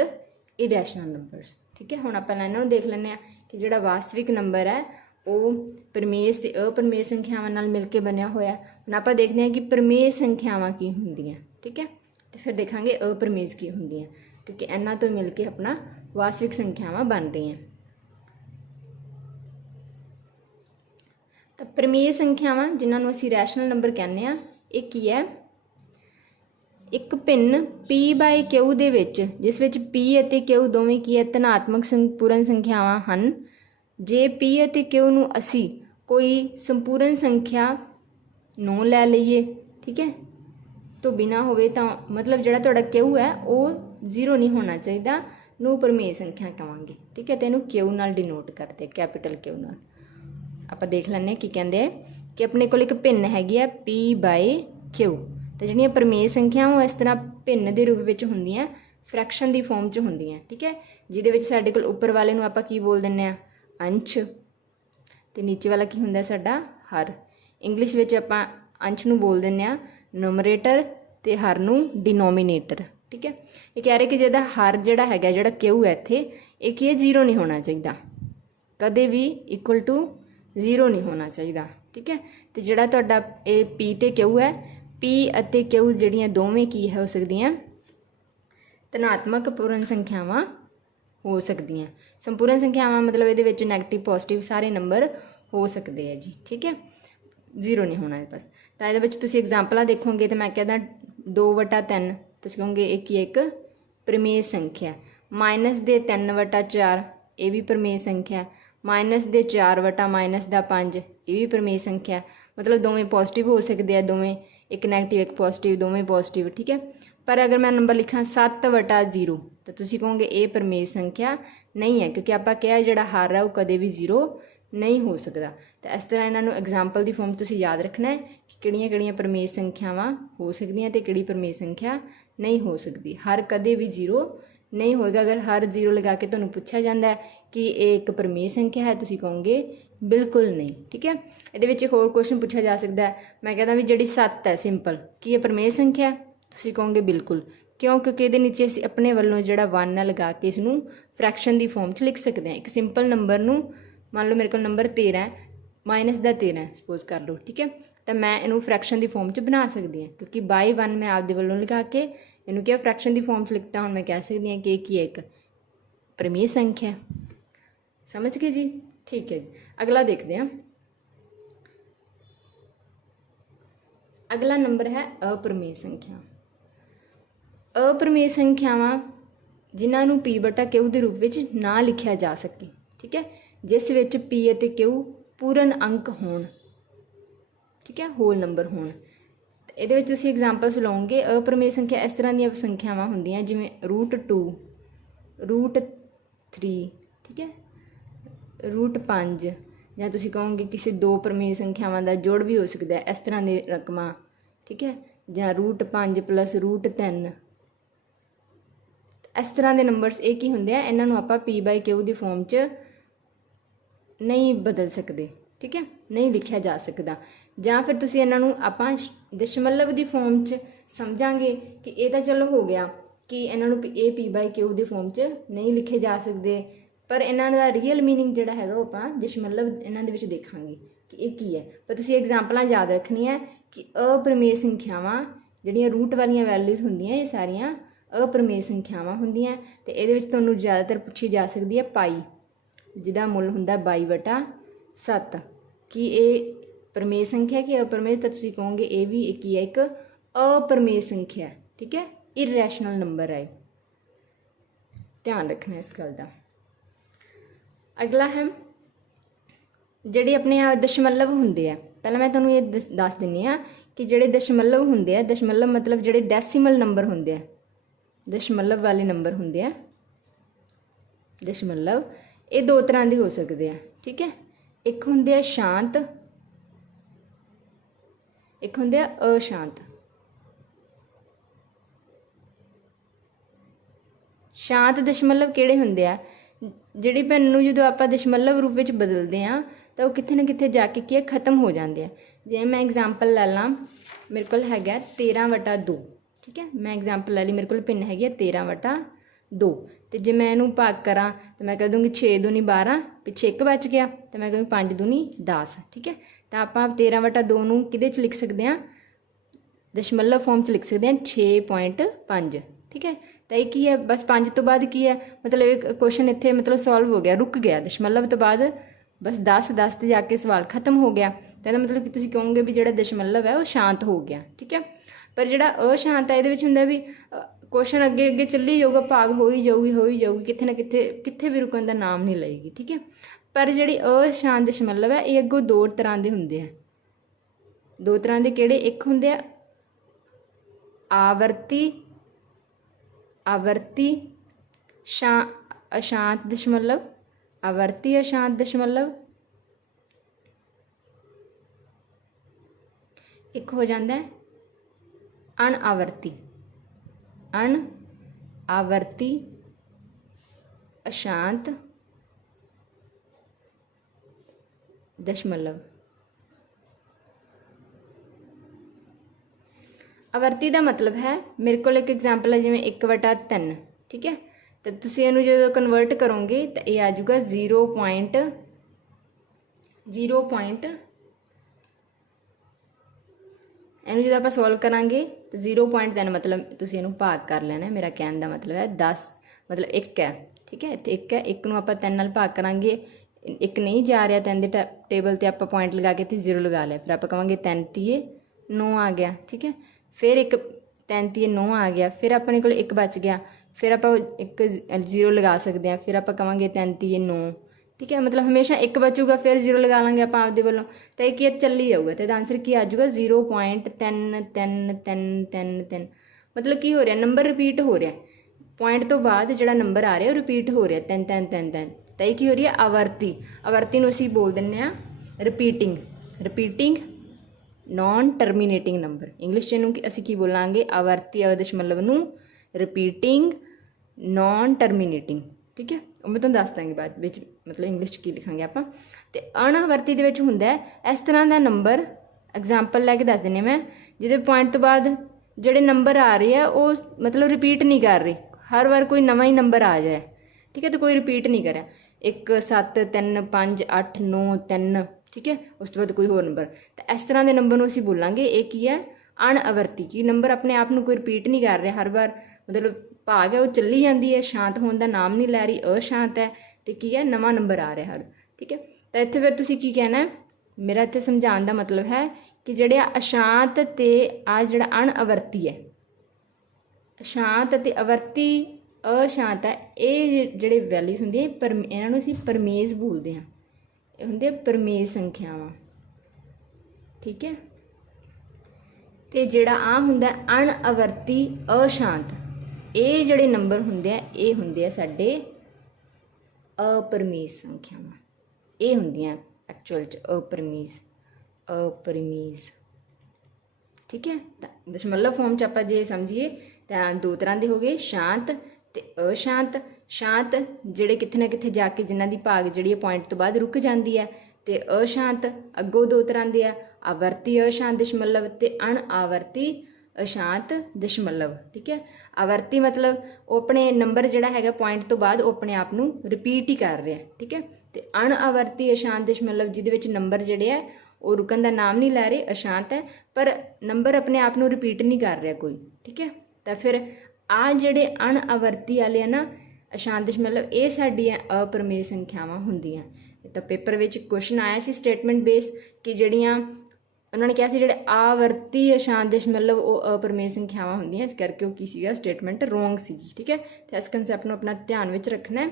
ਇਰੈਸ਼ਨਲ ਨੰਬਰਸ। ਠੀਕ ਹੈ, ਹੁਣ ਆਪਾਂ ਇਹਨਾਂ ਨੂੰ ਦੇਖ ਲੈਂਦੇ ਹਾਂ ਕਿ ਜਿਹੜਾ ਵਾਸਤਵਿਕ ਨੰਬਰ ਹੈ ਉਹ ਪ੍ਰਮੇਜ਼ ਅਤੇ ਅਪ੍ਰਮੇਜ਼ ਸੰਖਿਆਵਾਂ ਨਾਲ ਮਿਲ ਕੇ ਬਣਿਆ ਹੋਇਆ। ਹੁਣ ਆਪਾਂ ਦੇਖਦੇ ਹਾਂ ਕਿ ਪ੍ਰਮੇਜ਼ ਸੰਖਿਆਵਾਂ ਕੀ ਹੁੰਦੀਆਂ। ਠੀਕ ਹੈ, ਅਤੇ ਫਿਰ ਦੇਖਾਂਗੇ ਅਪ੍ਰਮੇਜ਼ ਕੀ ਹੁੰਦੀਆਂ, ਕਿਉਂਕਿ ਇਹਨਾਂ ਤੋਂ ਮਿਲ ਕੇ ਆਪਣਾ ਵਾਸਤਵਿਕ ਸੰਖਿਆਵਾਂ ਬਣ ਰਹੀਆਂ। ਤਾਂ ਪ੍ਰਮੇਜ਼ ਸੰਖਿਆਵਾਂ ਜਿਨ੍ਹਾਂ ਨੂੰ ਅਸੀਂ ਰੈਸ਼ਨਲ ਨੰਬਰ ਕਹਿੰਦੇ ਹਾਂ, ਇਹ ਕੀ ਹੈ? ਇੱਕ ਭਿੰਨ P/Q ਦੇ ਵਿੱਚ, ਜਿਸ ਵਿੱਚ P ਅਤੇ Q ਦੋਵੇਂ ਕੀ ਹੈ? ਧਨਾਤਮਕ ਸੰਪੂਰਨ ਸੰਖਿਆਵਾਂ ਹਨ। ਜੇ P ਅਤੇ Q ਨੂੰ ਅਸੀਂ ਕੋਈ ਸੰਪੂਰਨ ਸੰਖਿਆ 9 ਲੈ ਲਈਏ, ਠੀਕ ਹੈ, ਤੋਂ ਬਿਨਾ ਹੋਵੇ, ਤਾਂ ਮਤਲਬ ਜਿਹੜਾ ਤੁਹਾਡਾ Q ਹੈ ਉਹ 0 ਨਹੀਂ ਹੋਣਾ ਚਾਹੀਦਾ, ਨੂੰ ਪ੍ਰਮੇਜ਼ ਸੰਖਿਆ ਕਹਾਂਗੇ। ਠੀਕ ਹੈ, ਅਤੇ ਇਹਨੂੰ Q ਨਾਲ ਡਿਨੋਟ ਕਰਦੇ, ਕੈਪੀਟਲ Q ਨਾਲ। ਆਪਾਂ ਦੇਖ ਲੈਂਦੇ ਹਾਂ ਕੀ ਕਹਿੰਦੇ ਆ ਕਿ ਆਪਣੇ ਕੋਲ ਇੱਕ ਭਿੰਨ ਹੈਗੀ ਆ P/Q, ਅਤੇ ਜਿਹੜੀਆਂ ਪ੍ਰਮੇਜ਼ ਸੰਖਿਆਵਾਂ ਉਹ ਇਸ ਤਰ੍ਹਾਂ ਭਿੰਨ ਦੇ ਰੂਪ ਵਿੱਚ ਹੁੰਦੀਆਂ, ਫਰੈਕਸ਼ਨ ਦੀ ਫੋਰਮ 'ਚ ਹੁੰਦੀਆਂ। ਠੀਕ ਹੈ, ਜਿਹਦੇ ਵਿੱਚ ਸਾਡੇ ਕੋਲ ਉੱਪਰ ਵਾਲੇ ਨੂੰ ਆਪਾਂ ਕੀ ਬੋਲ ਦਿੰਦੇ ਹਾਂ? ਅੰਸ਼, ਅਤੇ ਨੀਚੇ ਵਾਲਾ ਕੀ ਹੁੰਦਾ ਸਾਡਾ? ਹਰ। ਇੰਗਲਿਸ਼ ਵਿੱਚ ਆਪਾਂ ਅੰਸ਼ ਨੂੰ ਬੋਲ ਦਿੰਦੇ ਹਾਂ ਨੋਮਰੇਟਰ ਅਤੇ ਹਰ ਨੂੰ ਡਿਨੋਮੀਨੇਟਰ। ਠੀਕ ਹੈ, ਇਹ ਕਹਿ ਰਹੇ ਕਿ ਜਿਹਦਾ ਹਰ ਜਿਹੜਾ ਹੈਗਾ, ਜਿਹੜਾ Q ਹੈ ਇੱਥੇ, ਇਹ ਕੀ ਹੈ? 0 ਨਹੀਂ ਹੋਣਾ ਚਾਹੀਦਾ, ਕਦੇ ਵੀ ਇਕੁਅਲ ਟੂ 0 ਨਹੀਂ ਹੋਣਾ ਚਾਹੀਦਾ। ਠੀਕ ਹੈ, ਅਤੇ ਜਿਹੜਾ ਤੁਹਾਡਾ ਇਹ P ਅਤੇ Q ਹੈ, P ਅਤੇ Q ਜਿਹੜੀਆਂ ਦੋਵੇਂ ਕੀ ਹੋ ਸਕਦੀਆਂ? ਧਨਾਤਮਕ ਪੂਰਨ ਸੰਖਿਆਵਾਂ ਹੋ ਸਕਦੀਆਂ। ਸੰਪੂਰਨ ਸੰਖਿਆਵਾਂ ਮਤਲਬ ਇਹਦੇ ਵਿੱਚ ਨੈਗੇਟਿਵ ਪੋਜ਼ੀਟਿਵ ਸਾਰੇ ਨੰਬਰ ਹੋ ਸਕਦੇ ਆ ਜੀ। ਠੀਕ ਹੈ, ਜ਼ੀਰੋ ਨਹੀਂ ਹੋਣਾ ਬਸ। ਤਾਂ ਇਹਦੇ ਵਿੱਚ ਤੁਸੀਂ ਐਗਜ਼ਾਮਪਲਾਂ ਦੇਖੋਗੇ ਤਾਂ ਮੈਂ ਕਹਿੰਦਾ 2/3, ਤੁਸੀਂ ਕਹੋਗੇ ਇਹ ਕੀ ਇੱਕ ਪ੍ਰਮੇय ਸੰਖਿਆ। ਮਾਈਨਸ ਦੇ 3/4 ਇਹ ਵੀ ਪ੍ਰਮੇय ਸੰਖਿਆ। ਮਾਈਨਸ ਦੇ 4/-5 ਇਹ ਵੀ ਪ੍ਰਮੇय ਸੰਖਿਆ। ਮਤਲਬ ਦੋਵੇਂ ਪੋਜ਼ੀਟਿਵ ਹੋ ਸਕਦੇ ਆ, ਦੋਵੇਂ ਇੱਕ ਨੈਗੇਟਿਵ ਇੱਕ ਪੋਜ਼ੀਟਿਵ, ਦੋਵੇਂ ਪੋਜ਼ੀਟਿਵ, ਠੀਕ ਹੈ। ਪਰ ਅਗਰ ਮੈਂ ਨੰਬਰ ਲਿਖਾਂ 7/0 ਤਾਂ ਤੁਸੀਂ ਕਹੋਗੇ ਇਹ ਪ੍ਰਮੇय ਸੰਖਿਆ ਨਹੀਂ ਹੈ, ਕਿਉਂਕਿ ਆਪਾਂ ਕਿਹਾ ਜਿਹੜਾ ਹਰ ਹੈ ਉਹ ਕਦੇ ਵੀ 0 ਨਹੀਂ ਹੋ ਸਕਦਾ। ਤਾਂ ਇਸ ਤਰ੍ਹਾਂ ਇਹਨਾਂ ਨੂੰ ਐਗਜ਼ਾਮਪਲ ਦੀ ਫੋਰਮ ਤੁਸੀਂ ਯਾਦ ਰੱਖਣਾ ਹੈ ਕਿ ਕਿਹੜੀਆਂ ਕਿਹੜੀਆਂ ਪ੍ਰਮੇय ਸੰਖਿਆਵਾਂ ਹੋ ਸਕਦੀਆਂ ਅਤੇ ਕਿਹੜੀ ਪ੍ਰਮੇय ਸੰਖਿਆ ਨਹੀਂ ਹੋ ਸਕਦੀ। ਹਰ ਕਦੇ ਵੀ 0 ਨਹੀਂ ਹੋਏਗਾ। ਅਗਰ ਹਰ 0 ਲਗਾ ਕੇ ਤੁਹਾਨੂੰ ਪੁੱਛਿਆ ਜਾਂਦਾ ਹੈ ਕਿ ਇਹ ਇੱਕ ਪ੍ਰਮੇय ਸੰਖਿਆ ਹੈ, ਤੁਸੀਂ ਕਹੋਗੇ ਬਿਲਕੁਲ ਨਹੀਂ, ਠੀਕ ਹੈ। ਇਹਦੇ ਵਿੱਚ ਇੱਕ ਹੋਰ ਕੁਐਸਚਨ ਪੁੱਛਿਆ ਜਾ ਸਕਦਾ ਹੈ, ਮੈਂ ਕਹਿੰਦਾ ਵੀ ਜਿਹੜੀ 7 ਹੈ ਸਿੰਪਲ, ਕੀ ਇਹ ਪ੍ਰਮੇय ਸੰਖਿਆ? ਤੁਸੀਂ ਕਹੋਗੇ ਬਿਲਕੁਲ। ਕਿਉਂ? ਕਿਉਂਕਿ ਇਹਦੇ ਨੀਚੇ ਅਸੀਂ ਆਪਣੇ ਵੱਲੋਂ ਜਿਹੜਾ 1 ਹੈ ਲਗਾ ਕੇ ਇਸ ਨੂੰ ਫਰੈਕਸ਼ਨ ਦੀ ਫੋਰਮ 'ਚ ਲਿਖ ਸਕਦੇ ਹਾਂ। ਇੱਕ ਸਿੰਪਲ ਨੰਬਰ ਨੂੰ, ਮੰਨ ਲਓ ਮੇਰੇ ਕੋਲ ਨੰਬਰ 13 ਹੈ, ਮਾਈਨਸ ਦਾ 13 ਸਪੋਜ਼ ਕਰ ਲਓ, ਠੀਕ ਹੈ। ਤਾਂ ਮੈਂ ਇਹਨੂੰ ਫਰੈਕਸ਼ਨ ਦੀ ਫੋਰਮ 'ਚ ਬਣਾ ਸਕਦੀ ਹਾਂ, ਕਿਉਂਕਿ ਬਾਈ 1 ਮੈਂ ਆਪਦੇ ਵੱਲੋਂ ਲਗਾ ਕੇ ਇਹਨੂੰ ਕਿਹਾ ਫਰੈਕਸ਼ਨ ਦੀ ਫੋਰਮ 'ਚ ਲਿਖਤਾ। ਹੁਣ ਮੈਂ ਕਹਿ ਸਕਦੀ ਹਾਂ ਕਿ ਇਹ ਕੀ ਹੈ, ਇੱਕ ਪ੍ਰਮੇय ਸੰਖਿਆ। ਸਮਝ ਗਏ ਜੀ? ਠੀਕ ਹੈ ਜੀ। ਅਗਲਾ ਦੇਖਦੇ ਹਾਂ। ਅਗਲਾ ਨੰਬਰ ਹੈ ਅਪ੍ਰਮੇय ਸੰਖਿਆ। ਅਪ੍ਰਮੇय ਸੰਖਿਆਵਾਂ ਜਿਨ੍ਹਾਂ ਨੂੰ p/q ਦੇ ਰੂਪ ਵਿੱਚ ਨਾ ਲਿਖਿਆ ਜਾ ਸਕੇ, ਠੀਕ ਹੈ, ਜਿਸ ਵਿੱਚ p ਅਤੇ q ਪੂਰਨ ਅੰਕ ਹੋਣ, ਠੀਕ ਹੈ, ਹੋਲ ਨੰਬਰ ਹੋਣ। ਇਹਦੇ ਵਿੱਚ ਤੁਸੀਂ ਐਗਜ਼ਾਮਪਲਸ ਲਓਗੇ। ਅਪ੍ਰਮੇय ਸੰਖਿਆ ਇਸ ਤਰ੍ਹਾਂ ਦੀਆਂ ਸੰਖਿਆਵਾਂ ਹੁੰਦੀਆਂ ਜਿਵੇਂ √2, √3, ਠੀਕ ਹੈ, √5, ਜਾਂ ਤੁਸੀਂ ਕਹੋਗੇ ਕਿਸੇ ਦੋ ਪ੍ਰਮੇय ਸੰਖਿਆਵਾਂ ਦਾ ਜੋੜ ਵੀ ਹੋ ਸਕਦਾ ਹੈ, ਇਸ ਤਰ੍ਹਾਂ ਦੇ ਰਕਮਾਂ, ਠੀਕ ਹੈ, ਜਾਂ √5 + √3। ਇਸ ਤਰ੍ਹਾਂ ਦੇ ਨੰਬਰਸ ਇਹ ਕੀ ਹੁੰਦੇ ਆ, ਇਹਨਾਂ ਨੂੰ ਆਪਾਂ p/q ਦੀ ਫੋਰਮ 'ਚ ਨਹੀਂ ਬਦਲ ਸਕਦੇ, ਠੀਕ ਹੈ, ਨਹੀਂ ਲਿਖਿਆ ਜਾ ਸਕਦਾ। ਜਾਂ ਫਿਰ ਤੁਸੀਂ ਇਹਨਾਂ ਨੂੰ ਆਪਾਂ ਦਸ਼ਮਲਵ ਦੀ ਫੋਰਮ 'ਚ ਸਮਝਾਂਗੇ ਕਿ ਇਹ ਤਾਂ ਚਲੋ ਹੋ ਗਿਆ ਕਿ ਇਹਨਾਂ ਨੂੰ ਇਹ p/q ਦੀ ਫੋਰਮ 'ਚ ਨਹੀਂ ਲਿਖੇ ਜਾ ਸਕਦੇ, ਪਰ ਇਹਨਾਂ ਦਾ ਰੀਅਲ ਮੀਨਿੰਗ ਜਿਹੜਾ ਹੈਗਾ ਉਹ ਆਪਾਂ ਦਸ਼ਮਲਵ ਇਹਨਾਂ ਦੇ ਵਿੱਚ ਦੇਖਾਂਗੇ ਕਿ ਇਹ ਕੀ ਹੈ। ਪਰ ਤੁਸੀਂ ਐਗਜ਼ਾਮਪਲਾਂ ਯਾਦ ਰੱਖਣੀਆਂ ਕਿ ਅਪ੍ਰਮੇय ਸੰਖਿਆਵਾਂ ਜਿਹੜੀਆਂ ਰੂਟ ਵਾਲੀਆਂ ਵੈਲਿਊਜ਼ ਹੁੰਦੀਆਂ ਇਹ ਸਾਰੀਆਂ ਅਪ੍ਰਮੇय ਸੰਖਿਆਵਾਂ ਹੁੰਦੀਆਂ। ਅਤੇ ਇਹਦੇ ਵਿੱਚ ਤੁਹਾਨੂੰ ਜ਼ਿਆਦਾਤਰ ਪੁੱਛੀ ਜਾ ਸਕਦੀ ਹੈ ਪਾਈ, ਜਿਹਦਾ ਮੁੱਲ ਹੁੰਦਾ 22/7। ਕੀ ਇਹ ਪ੍ਰਮੇय ਸੰਖਿਆ ਕਿ ਅਪ੍ਰਮੇय? ਤਾਂ ਤੁਸੀਂ ਕਹੋਗੇ ਇਹ ਵੀ ਕੀ ਹੈ, ਇੱਕ ਅਪ੍ਰਮੇय ਸੰਖਿਆ, ਠੀਕ ਹੈ, ਇਰਰੈਸ਼ਨਲ ਨੰਬਰ ਹੈ। ਧਿਆਨ ਰੱਖਣਾ ਇਸ ਗੱਲ ਦਾ। ਅਗਲਾ ਹੈ ਜਿਹੜੇ ਆਪਣੇ ਦਸ਼ਮਲਵ ਹੁੰਦੇ ਆ। ਪਹਿਲਾਂ ਮੈਂ ਤੁਹਾਨੂੰ ਇਹ ਦੱਸ ਦਿੰਦੀ ਹਾਂ ਕਿ ਜਿਹੜੇ ਦਸ਼ਮਲਵ ਹੁੰਦੇ ਆ, ਦਸ਼ਮਲਵ ਮਤਲਬ ਜਿਹੜੇ ਡੈਸੀਮਲ ਨੰਬਰ ਹੁੰਦੇ ਆ, ਦਸ਼ਮਲਵ ਵਾਲੇ ਨੰਬਰ ਹੁੰਦੇ ਆ ਦਸ਼ਮਲਵ, ਇਹ ਦੋ ਤਰ੍ਹਾਂ ਦੇ ਹੋ ਸਕਦੇ ਆ, ਠੀਕ ਹੈ। ਇੱਕ ਹੁੰਦੇ ਆ ਸ਼ਾਂਤ, ਇੱਕ ਹੁੰਦੇ ਆ ਅਸ਼ਾਂਤ। ਸ਼ਾਂਤ ਦਸ਼ਮਲਵ ਕਿਹੜੇ ਹੁੰਦੇ ਆ? ਜਿਹੜੀ ਭੈਣ ਨੂੰ ਜਦੋਂ ਆਪਾਂ ਦਸ਼ਮਲਵ ਰੂਪ ਵਿੱਚ ਬਦਲਦੇ ਹਾਂ ਤਾਂ ਉਹ ਕਿਤੇ ਨਾ ਕਿਤੇ ਜਾ ਕੇ ਕੀ ਖਤਮ ਹੋ ਜਾਂਦੇ ਆ। ਜਿਵੇਂ ਮੈਂ ਐਗਜ਼ਾਮਪਲ ਲੈ ਲਾਂ, ਮੇਰੇ ਕੋਲ ਹੈਗਾ 13/2, ਠੀਕ ਹੈ, ਮੈਂ ਐਗਜ਼ਾਮਪਲ ਲੈ ਲਈ, ਮੇਰੇ ਕੋਲ ਪਿੰਨ ਹੈਗੀ 13/2, ਅਤੇ ਜੇ ਮੈਂ ਇਹਨੂੰ ਭਾਗ ਕਰਾਂ ਤਾਂ ਮੈਂ ਕਹਿ ਦੂੰਗੀ 6 ਦੂਣੀ 12, ਪਿੱਛੇ 1 ਬਚ ਗਿਆ, ਤਾਂ ਮੈਂ ਕਹੂੰਗੀ 5 ਦੂਣੀ 10, ਠੀਕ ਹੈ। ਤਾਂ ਆਪਾਂ 13/2 ਨੂੰ ਕਿਹਦੇ 'ਚ ਲਿਖ ਸਕਦੇ ਹਾਂ? ਦਸ਼ਮਲਵ ਫੋਰਮ 'ਚ ਲਿਖ ਸਕਦੇ ਹਾਂ 6.5, ਠੀਕ ਹੈ। ਤਾਂ ਇਹ ਕੀ ਹੈ, ਬਸ 5 ਤੋਂ ਬਾਅਦ ਕੀ ਹੈ, ਮਤਲਬ ਇਹ ਕੁਐਸਚਨ ਇੱਥੇ ਮਤਲਬ ਸੋਲਵ ਹੋ ਗਿਆ, ਰੁਕ ਗਿਆ। ਦਸ਼ਮਲਵ ਤੋਂ ਬਾਅਦ ਬਸ 10 'ਤੇ ਜਾ ਕੇ ਸਵਾਲ ਖਤਮ ਹੋ ਗਿਆ। ਤਾਂ ਇਹਦਾ ਮਤਲਬ ਕਿ ਤੁਸੀਂ ਕਹੋਗੇ ਵੀ ਜਿਹੜਾ ਦਸ਼ਮਲਵ ਹੈ ਉਹ ਸ਼ਾਂਤ ਹੋ ਗਿਆ, ਠੀਕ ਹੈ। ਪਰ ਜਿਹੜਾ ਅਸ਼ਾਂਤ ਹੈ ਇਹਦੇ ਵਿੱਚ ਹੁੰਦਾ ਵੀ ਕੁਐਸਚਨ ਅੱਗੇ ਅੱਗੇ ਚੱਲੀ ਜਾਊਗਾ, ਭਾਗ ਹੋਈ ਜਾਊਗੀ, ਕਿਤੇ ਨਾ ਕਿਤੇ ਵੀ ਰੁਕਣ ਦਾ ਨਾਮ ਨਹੀਂ ਲਏਗੀ, ਠੀਕ ਹੈ। ਪਰ ਜਿਹੜੀ ਅਸ਼ਾਂਤ ਦਸ਼ਮਲਵ ਹੈ ਇਹ ਅੱਗੋਂ ਦੋ ਤਰ੍ਹਾਂ ਦੇ ਹੁੰਦੇ ਆ। ਦੋ ਤਰ੍ਹਾਂ ਦੇ ਕਿਹੜੇ? ਇੱਕ ਹੁੰਦੇ ਆ ਆਵਰਤੀ ਅਸ਼ਾਂਤ ਦਸ਼ਮਲਵ, ਆਵਰਤੀ ਅਸ਼ਾਂਤ ਦਸ਼ਮਲਵ। ਇੱਕ ਹੋ ਜਾਂਦਾ ਹੈ ਅਣਆਵਰਤੀ ਅਸ਼ਾਂਤ ਦਸ਼ਮਲਵ। ਆਵਰਤੀ ਦਾ ਮਤਲਬ ਹੈ, ਮੇਰੇ ਕੋਲ ਇੱਕ ਐਗਜ਼ਾਮਪਲ ਹੈ ਜਿਵੇਂ 1/3, ਠੀਕ ਹੈ। ਤਾਂ ਤੁਸੀਂ ਇਹਨੂੰ ਜਦੋਂ ਕਨਵਰਟ ਕਰੋਗੇ ਤਾਂ ਇਹ ਆ ਜਾਊਗਾ 0.0. ਇਹਨੂੰ ਜਦੋਂ ਆਪਾਂ ਸੋਲਵ ਕਰਾਂਗੇ ਤਾਂ 0.3 ਮਤਲਬ ਤੁਸੀਂ ਇਹਨੂੰ ਭਾਗ ਕਰ ਲੈਣਾ। ਮੇਰਾ ਕਹਿਣ ਦਾ ਮਤਲਬ ਹੈ 10 ਮਤਲਬ 1 ਹੈ, ਠੀਕ ਹੈ। ਇੱਥੇ 1 ਹੈ, 1 ਨੂੰ ਆਪਾਂ 3 ਨਾਲ ਭਾਗ ਕਰਾਂਗੇ, ਇੱਕ ਨਹੀਂ ਜਾ ਰਿਹਾ 3 ਦੇ ਟੇਬਲ 'ਤੇ ਆਪਾਂ ਪੁਆਇੰਟ ਲਗਾ ਕੇ ਇੱਥੇ 0 ਲਗਾ ਲਿਆ, ਫਿਰ ਆਪਾਂ ਕਹਾਂਗੇ 3 ਤੀਏ 9 ਆ ਗਿਆ। ਠੀਕ ਹੈ, ਫਿਰ ਇੱਕ 3 ਤੀਏ 9 ਆ ਗਿਆ, ਫਿਰ ਆਪਣੇ ਕੋਲ ਇੱਕ ਬਚ ਗਿਆ, ਫਿਰ ਆਪਾਂ ਇੱਕ 0 ਲਗਾ ਸਕਦੇ ਹਾਂ, ਫਿਰ ਆਪਾਂ ਕਹਾਂਗੇ 3 ਤੀਏ 9। ਠੀਕ ਹੈ, ਮਤਲਬ ਹਮੇਸ਼ਾ ਇੱਕ ਬਚੂਗਾ ਫਿਰ 0 ਲਗਾ ਲਾਂਗੇ ਆਪਾਂ ਆਪਦੇ ਵੱਲੋਂ, ਤਾਂ ਇਹ ਕੀ ਚੱਲੀ ਜਾਊਗਾ। ਤਾਂ ਇਹਦਾ ਆਨਸਰ ਕੀ ਆ ਜਾਊਗਾ 0.333333। ਮਤਲਬ ਕੀ ਹੋ ਰਿਹਾ, ਨੰਬਰ ਰਿਪੀਟ ਹੋ ਰਿਹਾ, ਪੁਆਇੰਟ ਤੋਂ ਬਾਅਦ ਜਿਹੜਾ ਨੰਬਰ ਆ ਰਿਹਾ ਉਹ ਰਿਪੀਟ ਹੋ ਰਿਹਾ 3 3 3 3। ਤਾਂ ਇਹ ਕੀ ਹੋ ਰਹੀ ਹੈ, ਆਵਰਤੀ। ਆਵਰਤੀ ਨੂੰ ਅਸੀਂ ਬੋਲ ਦਿੰਦੇ ਹਾਂ repeating non terminating number. English 'ਚ ਇਹਨੂੰ ਅਸੀਂ ਕੀ ਬੋਲਾਂਗੇ, ਆਵਰਤੀ ਅਦਸ਼ਮਲਵ ਨੂੰ ਰਿਪੀਟਿੰਗ ਨੋਨ ਟਰਮੀਨੇਟਿੰਗ। ਠੀਕ ਹੈ, ਉਹ ਮੈਂ ਤੁਹਾਨੂੰ ਦੱਸ ਦਾਂਗੀ ਬਾਅਦ ਵਿੱਚ, ਮਤਲਬ ਇੰਗਲਿਸ਼ 'ਚ ਕੀ ਲਿਖਾਂਗੇ ਆਪਾਂ। ਅਤੇ ਅਣਆਵਰਤੀ ਦੇ ਵਿੱਚ ਹੁੰਦਾ ਇਸ ਤਰ੍ਹਾਂ ਦਾ ਨੰਬਰ, ਐਗਜ਼ਾਮਪਲ ਲੈ ਕੇ ਦੱਸ ਦਿੰਦੀ ਹਾਂ ਮੈਂ, ਜਿਹਦੇ ਪੁਆਇੰਟ ਤੋਂ ਬਾਅਦ ਜਿਹੜੇ ਨੰਬਰ ਆ ਰਹੇ ਆ ਉਹ ਮਤਲਬ ਰਿਪੀਟ ਨਹੀਂ ਕਰ ਰਹੇ, ਹਰ ਵਾਰ ਕੋਈ ਨਵਾਂ ਹੀ ਨੰਬਰ ਆ ਜਾਏ। ਠੀਕ ਹੈ, ਤਾਂ ਕੋਈ ਰਿਪੀਟ ਨਹੀਂ ਕਰਿਆ, 1 7 3 5 8 9 3। ਠੀਕ ਹੈ, ਉਸ ਤੋਂ ਬਾਅਦ ਕੋਈ ਹੋਰ ਨੰਬਰ। ਤਾਂ ਇਸ ਤਰ੍ਹਾਂ ਦੇ ਨੰਬਰ ਨੂੰ ਅਸੀਂ ਬੋਲਾਂਗੇ ਇਹ ਕੀ ਹੈ, ਅਣਆਵਰਤੀ। ਕਿ ਨੰਬਰ ਆਪਣੇ ਆਪ ਨੂੰ ਕੋਈ ਰਿਪੀਟ ਨਹੀਂ ਕਰ ਰਿਹਾ, ਹਰ ਵਾਰ ਮਤਲਬ ਭਾਗ ਹੈ ਉਹ ਚੱਲੀ ਜਾਂਦੀ ਹੈ, ਸ਼ਾਂਤ ਹੋਣ ਦਾ ਨਾਮ ਨਹੀਂ ਲੈ ਰਹੀ, ਅਸ਼ਾਂਤ ਹੈ, ਅਤੇ ਕੀ ਹੈ, ਨਵਾਂ ਨੰਬਰ ਆ ਰਿਹਾ ਹਰ। ਠੀਕ ਹੈ, ਤਾਂ ਇੱਥੇ ਫਿਰ ਤੁਸੀਂ ਕੀ ਕਹਿਣਾ, ਮੇਰਾ ਇੱਥੇ ਸਮਝਾਉਣ ਦਾ ਮਤਲਬ ਹੈ ਕਿ ਜਿਹੜੇ ਅਸ਼ਾਂਤ ਅਤੇ ਆ ਜਿਹੜਾ ਅਣਆਵਰਤੀ ਹੈ, ਅਸ਼ਾਂਤ ਅਤੇ ਆਵਰਤੀ ਅਸ਼ਾਂਤ ਹੈ, ਇਹ ਜਿਹੜੇ ਵੈਲਿਊਜ਼ ਹੁੰਦੀਆਂ ਇਹਨਾਂ ਨੂੰ ਅਸੀਂ ਪਰਮੇਜ਼ ਬੋਲਦੇ ਹਾਂ। ਇਹ ਹੁੰਦੇ ਪਰਮੇਜ਼ ਸੰਖਿਆਵਾਂ। ਠੀਕ ਹੈ, ਅਤੇ ਜਿਹੜਾ ਆ ਹੁੰਦਾ ਅਣਆਵਰਤੀ ਅਸ਼ਾਂਤ, ਇਹ ਜਿਹੜੇ ਨੰਬਰ ਹੁੰਦੇ ਆ ਇਹ ਹੁੰਦੇ ਆ ਸਾਡੇ ਅਪਰਮੇਜ਼ ਸੰਖਿਆਵਾਂ। ਇਹ ਹੁੰਦੀਆਂ ਐਕਚੁਅਲ 'ਚ ਅਪਰਮੇਜ਼। ਠੀਕ ਹੈ, ਤਾਂ ਦਸ਼ਮਲਵ ਫਾਰਮ 'ਚ ਆਪਾਂ ਜੇ ਸਮਝੀਏ ਤਾਂ ਦੋ ਤਰ੍ਹਾਂ ਦੇ ਹੋ ਗਏ, ਸ਼ਾਂਤ ਅਤੇ ਅਸ਼ਾਂਤ। ਸ਼ਾਂਤ ਜਿਹੜੇ ਕਿੱਥੇ ਨਾ ਕਿੱਥੇ ਜਾ ਕੇ ਜਿਨ੍ਹਾਂ ਦੀ ਭਾਗ ਜਿਹੜੀ ਹੈ ਪੁਆਇੰਟ ਤੋਂ ਬਾਅਦ ਰੁਕ ਜਾਂਦੀ ਹੈ, ਅਤੇ ਅਸ਼ਾਂਤ ਅੱਗੋਂ ਦੋ ਤਰ੍ਹਾਂ ਦੇ ਆ, ਆਵਰਤੀ ਅਸ਼ਾਂਤ ਦਸ਼ਮਲਵ ਅਤੇ ਅਣਆਵਰਤੀ ਅਸ਼ਾਂਤ ਦਸ਼ਮਲਵ। ਠੀਕ ਹੈ, ਆਵਰਤੀ ਮਤਲਬ ਉਹ ਆਪਣੇ ਨੰਬਰ ਜਿਹੜਾ ਹੈਗਾ ਪੁਆਇੰਟ ਤੋਂ ਬਾਅਦ ਉਹ ਆਪਣੇ ਆਪ ਨੂੰ ਰਿਪੀਟ ਹੀ ਕਰ ਰਿਹਾ। ਠੀਕ ਹੈ, ਅਤੇ ਅਣਆਵਰਤੀ ਅਸ਼ਾਂਤ ਦਸ਼ਮਲਵ ਜਿਹਦੇ ਵਿੱਚ ਨੰਬਰ ਜਿਹੜੇ ਹੈ ਉਹ ਰੁਕਣ ਦਾ ਨਾਮ ਨਹੀਂ ਲੈ ਰਹੇ, ਅਸ਼ਾਂਤ ਹੈ, ਪਰ ਨੰਬਰ ਆਪਣੇ ਆਪ ਨੂੰ ਰਿਪੀਟ ਨਹੀਂ ਕਰ ਰਿਹਾ ਕੋਈ। ਠੀਕ ਹੈ, ਤਾਂ ਫਿਰ ਆ ਜਿਹੜੇ ਅਣਆਵਰਤੀ ਵਾਲੇ ਆ ਨਾ ਅਸ਼ਾਂਤ ਦਸ਼ਮਲਵ, ਇਹ ਸਾਡੀਆਂ ਅਪਰਮੇୟ ਸੰਖਿਆਵਾਂ ਹੁੰਦੀਆਂ। ਤਾਂ ਪੇਪਰ ਵਿੱਚ ਕੁਐਸਚਨ ਆਇਆ ਸੀ ਸਟੇਟਮੈਂਟ ਬੇਸ, ਕਿ ਜਿਹੜੀਆਂ ਉਹਨਾਂ ਨੇ ਕਿਹਾ ਸੀ ਜਿਹੜੇ ਆਵਰਤੀ ਅਸ਼ਾਂਤ ਦਸ਼ਮਲਵ ਉਹ ਅਪਰਮੇୟ ਸੰਖਿਆਵਾਂ ਹੁੰਦੀਆਂ, ਇਸ ਕਰਕੇ ਉਹ ਕੀ ਸੀਗਾ, ਸਟੇਟਮੈਂਟ ਰੋਂਗ ਸੀਗੀ। ਠੀਕ ਹੈ, ਅਤੇ ਇਸ ਕੰਸੈਪਟ ਨੂੰ ਆਪਣਾ ਧਿਆਨ ਵਿੱਚ ਰੱਖਣਾ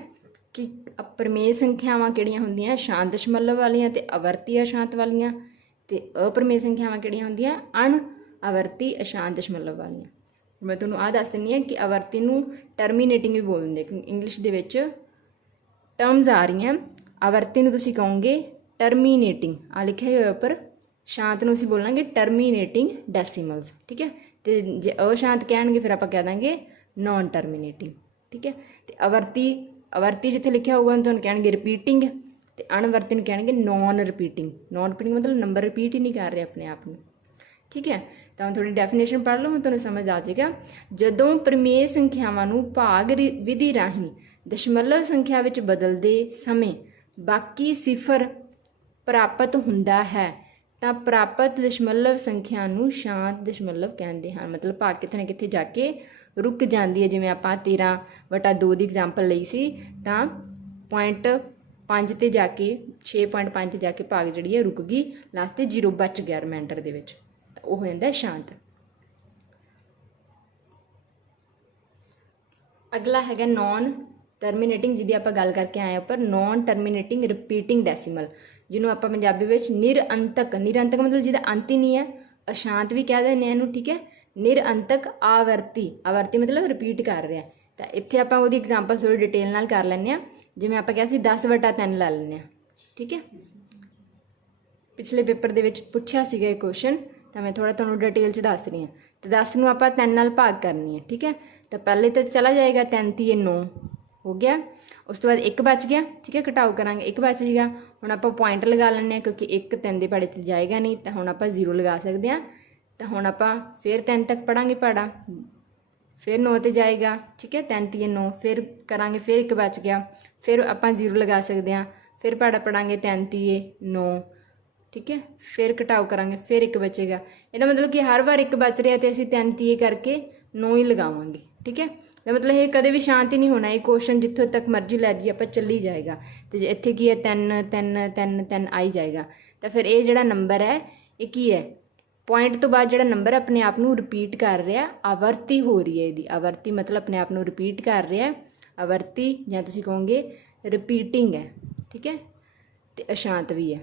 ਕਿ ਅਪਰਮੇୟ ਸੰਖਿਆਵਾਂ ਕਿਹੜੀਆਂ ਹੁੰਦੀਆਂ, ਸ਼ਾਂਤ ਦਸ਼ਮਲਵ ਵਾਲੀਆਂ ਅਤੇ ਆਵਰਤੀ ਅਸ਼ਾਂਤ ਵਾਲੀਆਂ, ਅਤੇ ਅਪਰਮੇୟ ਸੰਖਿਆਵਾਂ ਕਿਹੜੀਆਂ ਹੁੰਦੀਆਂ, ਅਣਆਵਰਤੀ ਅਸ਼ਾਂਤ ਦਸ਼ਮਲਵ ਵਾਲੀਆਂ। ਮੈਂ ਤੁਹਾਨੂੰ ਆਹ ਦੱਸ ਦਿੰਦੀ ਹਾਂ ਕਿ ਆਵਰਤੀ ਨੂੰ ਟਰਮੀਨੇਟਿੰਗ ਵੀ ਬੋਲ ਦਿੰਦੇ, ਕਿਉਂਕਿ ਇੰਗਲਿਸ਼ ਦੇ ਵਿੱਚ ਟਰਮਸ ਆ ਰਹੀਆਂ। ਆਵਰਤੀ ਨੂੰ ਤੁਸੀਂ ਕਹੋਗੇ ਟਰਮੀਨੇਟਿੰਗ, ਆ ਲਿਖਿਆ ਹੋਇਆ ਉੱਪਰ। ਸ਼ਾਂਤ ਨੂੰ ਅਸੀਂ ਬੋਲਾਂਗੇ ਟਰਮੀਨੇਟਿੰਗ ਡੈਸੀਮਲਸ। ਠੀਕ ਹੈ, ਅਤੇ ਜੇ ਅਸ਼ਾਂਤ ਕਹਿਣਗੇ ਫਿਰ ਆਪਾਂ ਕਹਿ ਦਾਂਗੇ ਨੋਨ ਟਰਮੀਨੇਟਿੰਗ। ਠੀਕ ਹੈ, ਅਤੇ ਆਵਰਤੀ ਜਿੱਥੇ ਲਿਖਿਆ ਹੋਊਗਾ ਤੁਹਾਨੂੰ ਕਹਿਣਗੇ ਰਿਪੀਟਿੰਗ, ਅਤੇ ਅਣਵਰਤੀ ਨੂੰ ਕਹਿਣਗੇ ਨੋਨ ਰਿਪੀਟਿੰਗ। ਨੋਨ ਰਿਪੀਟਿੰਗ ਮਤਲਬ ਨੰਬਰ ਰਿਪੀਟ ਹੀ ਨਹੀਂ ਕਰ ਰਹੇ ਆਪਣੇ ਆਪ ਨੂੰ। ਠੀਕ ਹੈ, ਤਾਂ ਹੁਣ ਥੋੜੀ ਡੈਫੀਨੇਸ਼ਨ ਪੜ੍ਹ ਲਓ, ਹੁਣ ਤੁਹਾਨੂੰ ਸਮਝ ਆ ਜਾਏਗਾ। ਜਦੋਂ ਪਰਮੇୟ ਸੰਖਿਆਵਾਂ ਨੂੰ ਭਾਗ ਵਿਧੀ ਰਾਹੀਂ ਦਸ਼ਮਲਵ ਸੰਖਿਆ ਵਿੱਚ ਬਦਲਦੇ ਸਮੇਂ ਬਾਕੀ ਸਿਫਰ ਪ੍ਰਾਪਤ ਹੁੰਦਾ ਹੈ ਤਾਂ ਪ੍ਰਾਪਤ ਦਸ਼ਮਲਵ ਸੰਖਿਆ ਨੂੰ ਸ਼ਾਂਤ ਦਸ਼ਮਲਵ ਕਹਿੰਦੇ ਹਨ। ਮਤਲਬ ਭਾਗ ਕਿਤੇ ਨਾ ਕਿਤੇ ਜਾ ਕੇ ਰੁਕ ਜਾਂਦੀ ਹੈ। ਜਿਵੇਂ ਆਪਾਂ 13/2 ਦੀ ਐਗਜ਼ਾਮਪਲ ਲਈ ਸੀ, ਤਾਂ 0.5 ਤੇ ਜਾ ਕੇ 6.5 ਤੇ ਜਾ ਕੇ ਭਾਗ ਜਿਹੜੀ ਹੈ ਰੁਕ ਗਈ, ਲਾਸਟ ਤੇ 0 ਬਚ ਗਿਆ ਰਿਮਾਈਂਡਰ ਦੇ ਵਿੱਚ, ਤਾਂ ਉਹ ਹੋ ਜਾਂਦਾ ਸ਼ਾਂਤ। ਅਗਲਾ ਹੈਗਾ ਨੋਨ ਟਰਮੀਨੇਟਿੰਗ, ਜਿਹਦੀ ਆਪਾਂ ਗੱਲ ਕਰਕੇ ਆਏ ਉੱਪਰ, ਨੋਨ ਟਰਮੀਨੇਟਿੰਗ ਰਿਪੀਟਿੰਗ ਡੈਸੀਮਲ, ਜਿਹਨੂੰ ਆਪਾਂ ਪੰਜਾਬੀ ਵਿੱਚ ਨਿਰਅੰਤਕ ਮਤਲਬ ਜਿਹਦਾ ਅੰਤ ਹੀ ਨਹੀਂ ਹੈ, ਅਸ਼ਾਂਤ ਵੀ ਕਹਿ ਦਿੰਦੇ ਇਹਨੂੰ। ਠੀਕ ਹੈ, ਨਿਰਅੰਤਕ ਆਵਰਤੀ ਮਤਲਬ ਰਿਪੀਟ ਕਰ ਰਿਹਾ। ਤਾਂ ਇੱਥੇ ਆਪਾਂ ਉਹਦੀ ਐਗਜ਼ਾਮਪਲ ਥੋੜੀ ਡਿਟੇਲ ਨਾਲ ਕਰ ਲੈਂਦੇ ਹਾਂ। ਜਿਵੇਂ ਆਪਾਂ ਕਿਹਾ ਸੀ 10/3 ਲੈ ਲੈਂਦੇ ਹਾਂ। ਠੀਕ ਹੈ, ਪਿਛਲੇ ਪੇਪਰ ਦੇ ਵਿੱਚ ਪੁੱਛਿਆ ਸੀਗਾ ਇਹ ਕੁਐਸਚਨ, ਤਾਂ ਮੈਂ ਥੋੜਾ ਤੁਹਾਨੂੰ ਡਿਟੇਲ 'ਚ ਦੱਸ ਰਹੀ ਹਾਂ। ਤੇ 10 ਨੂੰ ਆਪਾਂ 3 ਨਾਲ ਭਾਗ ਕਰਨੀ ਹੈ। ਠੀਕ ਹੈ, ਤਾਂ ਪਹਿਲੇ ਤਾਂ ਚਲਾ ਜਾਏਗਾ 3 ਤੀਏ 9 ਹੋ ਗਿਆ, ਉਸ ਤੋਂ ਬਾਅਦ 1 ਬਚ ਗਿਆ। ਠੀਕ ਹੈ, ਘਟਾਓ ਕਰਾਂਗੇ 1 ਬਚ ਜਾਏਗਾ। ਹੁਣ ਆਪਾਂ ਪੁਆਇੰਟ ਲਗਾ ਲੈਂਦੇ ਹਾਂ, ਕਿਉਂਕਿ 1 3 ਦੇ ਪਹਾੜੇ 'ਤੇ ਜਾਏਗਾ ਨਹੀਂ, ਤਾਂ ਹੁਣ ਆਪਾਂ 0 ਲਗਾ ਸਕਦੇ ਹਾਂ। ਤਾਂ ਹੁਣ ਆਪਾਂ ਫਿਰ 3 ਤੱਕ ਪੜਾਂਗੇ ਪਹਾੜਾ, ਫਿਰ 9 ਤੇ ਜਾਏਗਾ। ਠੀਕ ਹੈ, 3 ਤੀਏ 9, ਫਿਰ ਕਰਾਂਗੇ, ਫਿਰ 1 ਬਚ ਗਿਆ, ਫਿਰ ਆਪਾਂ 0 ਲਗਾ ਸਕਦੇ ਹਾਂ, ਫਿਰ ਪਹਾੜਾ ਪੜਾਂਗੇ 3 ਤੀਏ 9। ਠੀਕ ਹੈ, ਫਿਰ ਘਟਾਓ ਕਰਾਂਗੇ, ਫਿਰ 1 ਬਚੇਗਾ। ਇਹਦਾ ਮਤਲਬ ਕਿ ਹਰ ਵਾਰ 1 ਬਚ ਰਿਹਾ ਅਤੇ ਅਸੀਂ 3 ਤੀਏ ਕਰਕੇ 9 ਹੀ ਲਗਾਵਾਂਗੇ। ਠੀਕ ਹੈ, ਤਾਂ ਮਤਲਬ ਇਹ ਕਦੇ ਵੀ ਸ਼ਾਂਤ ਹੀ ਨਹੀਂ ਹੋਣਾ, ਇਹ ਕੁਐਸਚਨ ਜਿੱਥੋਂ ਤੱਕ ਮਰਜ਼ੀ ਲੈ ਜਾਈਏ ਆਪਾਂ ਚੱਲੀ ਜਾਏਗਾ। ਤੇ ਜੇ ਇੱਥੇ ਕੀ ਹੈ 3 3 3 3 ਆਈ ਜਾਏਗਾ। ਤਾਂ ਫਿਰ ਇਹ ਜਿਹੜਾ ਨੰਬਰ ਹੈ ਇਹ ਕੀ ਹੈ, ਪੁਆਇੰਟ ਤੋਂ ਬਾਅਦ ਜਿਹੜਾ ਨੰਬਰ ਆਪਣੇ ਆਪ ਨੂੰ ਰਿਪੀਟ ਕਰ ਰਿਹਾ, ਆਵਰਤੀ ਹੋ ਰਹੀ ਹੈ ਇਹਦੀ। ਆਵਰਤੀ ਮਤਲਬ ਆਪਣੇ ਆਪ ਨੂੰ ਰਿਪੀਟ ਕਰ ਰਿਹਾ, ਆਵਰਤੀ ਜਾਂ ਤੁਸੀਂ ਕਹੋਗੇ ਰਿਪੀਟਿੰਗ ਹੈ, ਠੀਕ ਹੈ। ਤੇ ਅਸ਼ਾਂਤ ਵੀ ਹੈ।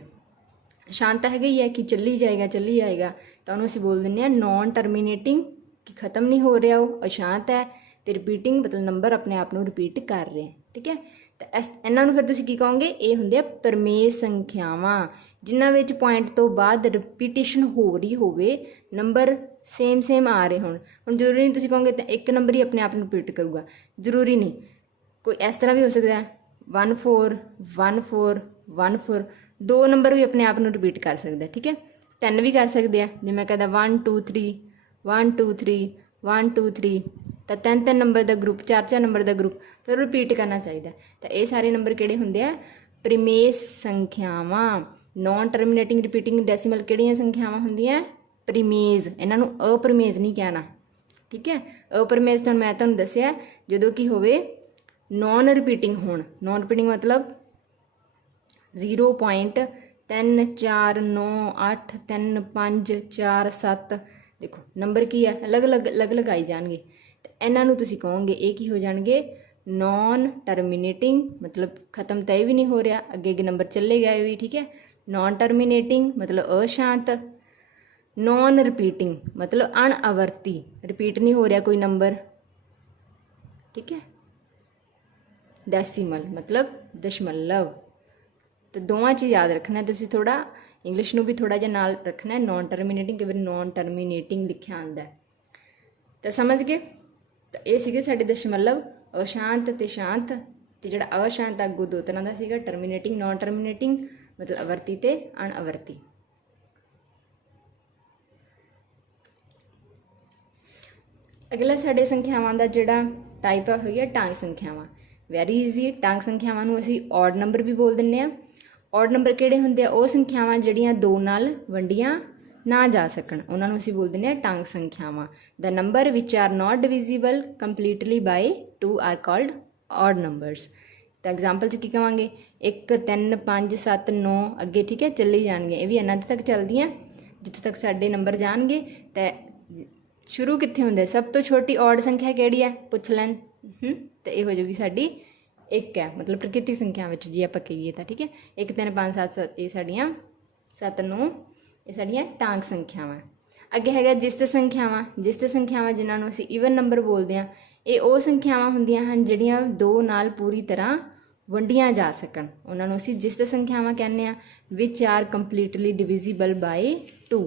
ਅਸ਼ਾਂਤ ਹੈਗਾ ਹੀ ਹੈ ਕਿ ਚੱਲੀ ਜਾਏਗਾ ਚੱਲੀ ਜਾਏਗਾ, ਤਾਂ ਉਹਨੂੰ ਅਸੀਂ ਬੋਲ ਦਿੰਦੇ ਹਾਂ ਨੋਨ ਟਰਮੀਨੇਟਿੰਗ, ਕਿ ख़त्म नहीं हो रहा, ਉਹ ਅਸ਼ਾਂਤ ਹੈ। ਤੇ ਰਿਪੀਟਿੰਗ ਮਤਲਬ ਨੰਬਰ ਆਪਣੇ ਆਪ ਨੂੰ ਰਿਪੀਟ ਕਰ ਰਿਹਾ, ਠੀਕ ਹੈ। ਤਾਂ ਇਹਨਾਂ ਨੂੰ ਫਿਰ ਤੁਸੀਂ ਕੀ ਕਹੋਗੇ, ਇਹ ਹੁੰਦੇ ਆ ਪ੍ਰਮੇਯ ਸੰਖਿਆਵਾਂ, ਜਿਨ੍ਹਾਂ ਵਿੱਚ ਪੁਆਇੰਟ ਤੋਂ ਬਾਅਦ ਰਿਪੀਟੀਸ਼ਨ ਹੋ ਰਹੀ ਹੋਵੇ, ਨੰਬਰ ਸੇਮ ਆ ਰਹੇ ਹੋਣ। ਹੁਣ ਜ਼ਰੂਰੀ ਨਹੀਂ ਤੁਸੀਂ ਕਹੋਗੇ ਤਾਂ ਇੱਕ ਨੰਬਰ ਹੀ ਆਪਣੇ ਆਪ ਨੂੰ ਰਿਪੀਟ ਕਰੂਗਾ, ਜ਼ਰੂਰੀ ਨਹੀਂ। ਕੋਈ ਇਸ ਤਰ੍ਹਾਂ ਵੀ ਹੋ ਸਕਦਾ 1 4 1 4 1 4, 2 ਨੰਬਰ ਵੀ ਆਪਣੇ ਆਪ ਨੂੰ ਰਿਪੀਟ ਕਰ ਸਕਦਾ, ਠੀਕ ਹੈ। 3 ਵੀ ਕਰ ਸਕਦੇ ਆ, ਜੇ ਮੈਂ ਕਹਿੰਦਾ 1 2 3 1 2 3 1 2 3, ਤਾਂ 3 ਨੰਬਰ ਦਾ ਗਰੁੱਪ, 4 ਨੰਬਰ ਦਾ ਗਰੁੱਪ, ਫਿਰ ਰਿਪੀਟ ਕਰਨਾ ਚਾਹੀਦਾ। ਤਾਂ ਇਹ ਸਾਰੇ ਨੰਬਰ ਕਿਹੜੇ ਹੁੰਦੇ ਆ, ਪ੍ਰਮੇਯ ਸੰਖਿਆਵਾਂ। ਨੋਨ ਟਰਮੀਨੇਟਿੰਗ ਰਿਪੀਟਿੰਗ ਡੈਸੀਮਲ ਕਿਹੜੀਆਂ ਸੰਖਿਆਵਾਂ ਹੁੰਦੀਆਂ, ਪ੍ਰਮੇਯ। ਇਹਨਾਂ ਨੂੰ ਅਪ੍ਰਮੇਯ ਨਹੀਂ ਕਹਿਣਾ, ਠੀਕ ਹੈ। ਅਪ੍ਰਮੇਯ ਤਾਂ ਮੈਂ ਤੁਹਾਨੂੰ ਦੱਸਿਆ ਜਦੋਂ ਕੀ ਹੋਵੇ ਨੋਨ ਰਿਪੀਟਿੰਗ ਹੋਣ। ਨੋਨ ਰਿਪੀਟਿੰਗ ਮਤਲਬ 0.3 4 9 8 3 5 4 7, ਦੇਖੋ ਨੰਬਰ ਕੀ ਹੈ ਅਲੱਗ ਆਈ ਜਾਣਗੇ। ਤੇ ਇਹਨਾਂ ਨੂੰ ਤੁਸੀਂ ਕਹੋਗੇ ਇਹ ਕੀ ਹੋ ਜਾਣਗੇ, ਨੋਨ ਟਰਮੀਨੇਟਿੰਗ, ਮਤਲਬ ख़त्म ਤਾਂ ਇਹ ਵੀ ਨਹੀਂ ਹੋ ਰਿਹਾ, ਅੱਗੇ ਨੰਬਰ ਚੱਲੇ ਗਏ ਵੀ, ਠੀਕ ਹੈ। ਨੋਨ ਟਰਮੀਨੇਟਿੰਗ ਮਤਲਬ ਅਸ਼ਾਂਤ। ਨੋਨ ਰਿਪੀਟਿੰਗ ਮਤਲਬ ਅਣਆਵਰਤੀ, ਰਿਪੀਟ ਨਹੀਂ ਹੋ ਰਿਹਾ ਕੋਈ ਨੰਬਰ, ਠੀਕ ਹੈ। ਡੈਸੀਮਲ ਮਤਲਬ ਦਸ਼ਮਲਵ। तो दोवां चीज़ याद रखना, तुसीं थोड़ा इंग्लिश नूं भी थोड़ा जिहा नाल रखना है। नॉन टर्मीनेटिंग कई बार नॉन टर्मीनेटिंग लिखिया आंदा है, तो समझ गए। तो ये सीगे साडे दशमलव, अशांत ते शांत। ते जिहड़ा अशांत अगों दो तरह का सीगा, टर्मीनेटिंग नॉन टर्मीनेटिंग मतलब आवर्ती ते अणआवर्ती। अगला साडे संख्यावां दा जिहड़ा टाइप है होई है टांग संख्यावां। Vary easy. टांग संख्यावां नूं असीं ऑड नंबर भी बोल दिंदे आ। ऑड नंबर किहड़े हुंदे आ, ਉਹ ਸੰਖਿਆਵਾਂ ਜਿਹੜੀਆਂ 2 ਨਾਲ ਵੰਡੀਆਂ ਨਾ ਜਾ ਸਕਣ, ਉਹਨਾਂ ਨੂੰ ਅਸੀਂ ਬੋਲ ਦਿੰਦੇ ਆ ਟੰਗ ਸੰਖਿਆਵਾਂ। ਦ ਨੰਬਰ ਵਿਚ are not divisible completely by 2 are called odd numbers. ਤਾਂ ਐਗਜ਼ਾਮਪਲ 'ਚ ਕੀ ਕਵਾਂਗੇ, 1 3 5 7 9 ਅੱਗੇ, ਠੀਕ ਹੈ, ਚੱਲੀ ਜਾਣਗੇ। ਇਹ ਵੀ ਅਨੰਤ ਤੱਕ ਚੱਲਦੀਆਂ, ਜਿੱਥੋਂ ਤੱਕ ਸਾਡੇ ਨੰਬਰ ਜਾਣਗੇ। ਤਾਂ ਸ਼ੁਰੂ ਕਿੱਥੇ ਹੁੰਦੇ, ਸਭ ਤੋਂ ਛੋਟੀ ऑड ਸੰਖਿਆ ਕਿਹੜੀ ਹੈ ਪੁੱਛ ਲੈਣ, ਤਾਂ ਇਹ ਹੋ ਜਾਊਗੀ ਸਾਡੀ 1 है, मतलब प्रकृतिक संख्या में जी आप कहीए तो, ठीक है। 1 3 5 7 ये साड़ियाँ 7 9 ये साड़ियाँ टांग संख्यावां। अगे है जिस्त संख्यावां। जिस्त संख्यावां जिन्होंने असीं ईवन नंबर बोलते हैं, ये वो संख्यावां हुंदियां हन जिहड़ियां 2 नाल पूरी तरह वंडियां जा सकन, उन्होंने असीं जिस्त संख्यावां कहने आ। Which are completely divisible by 2।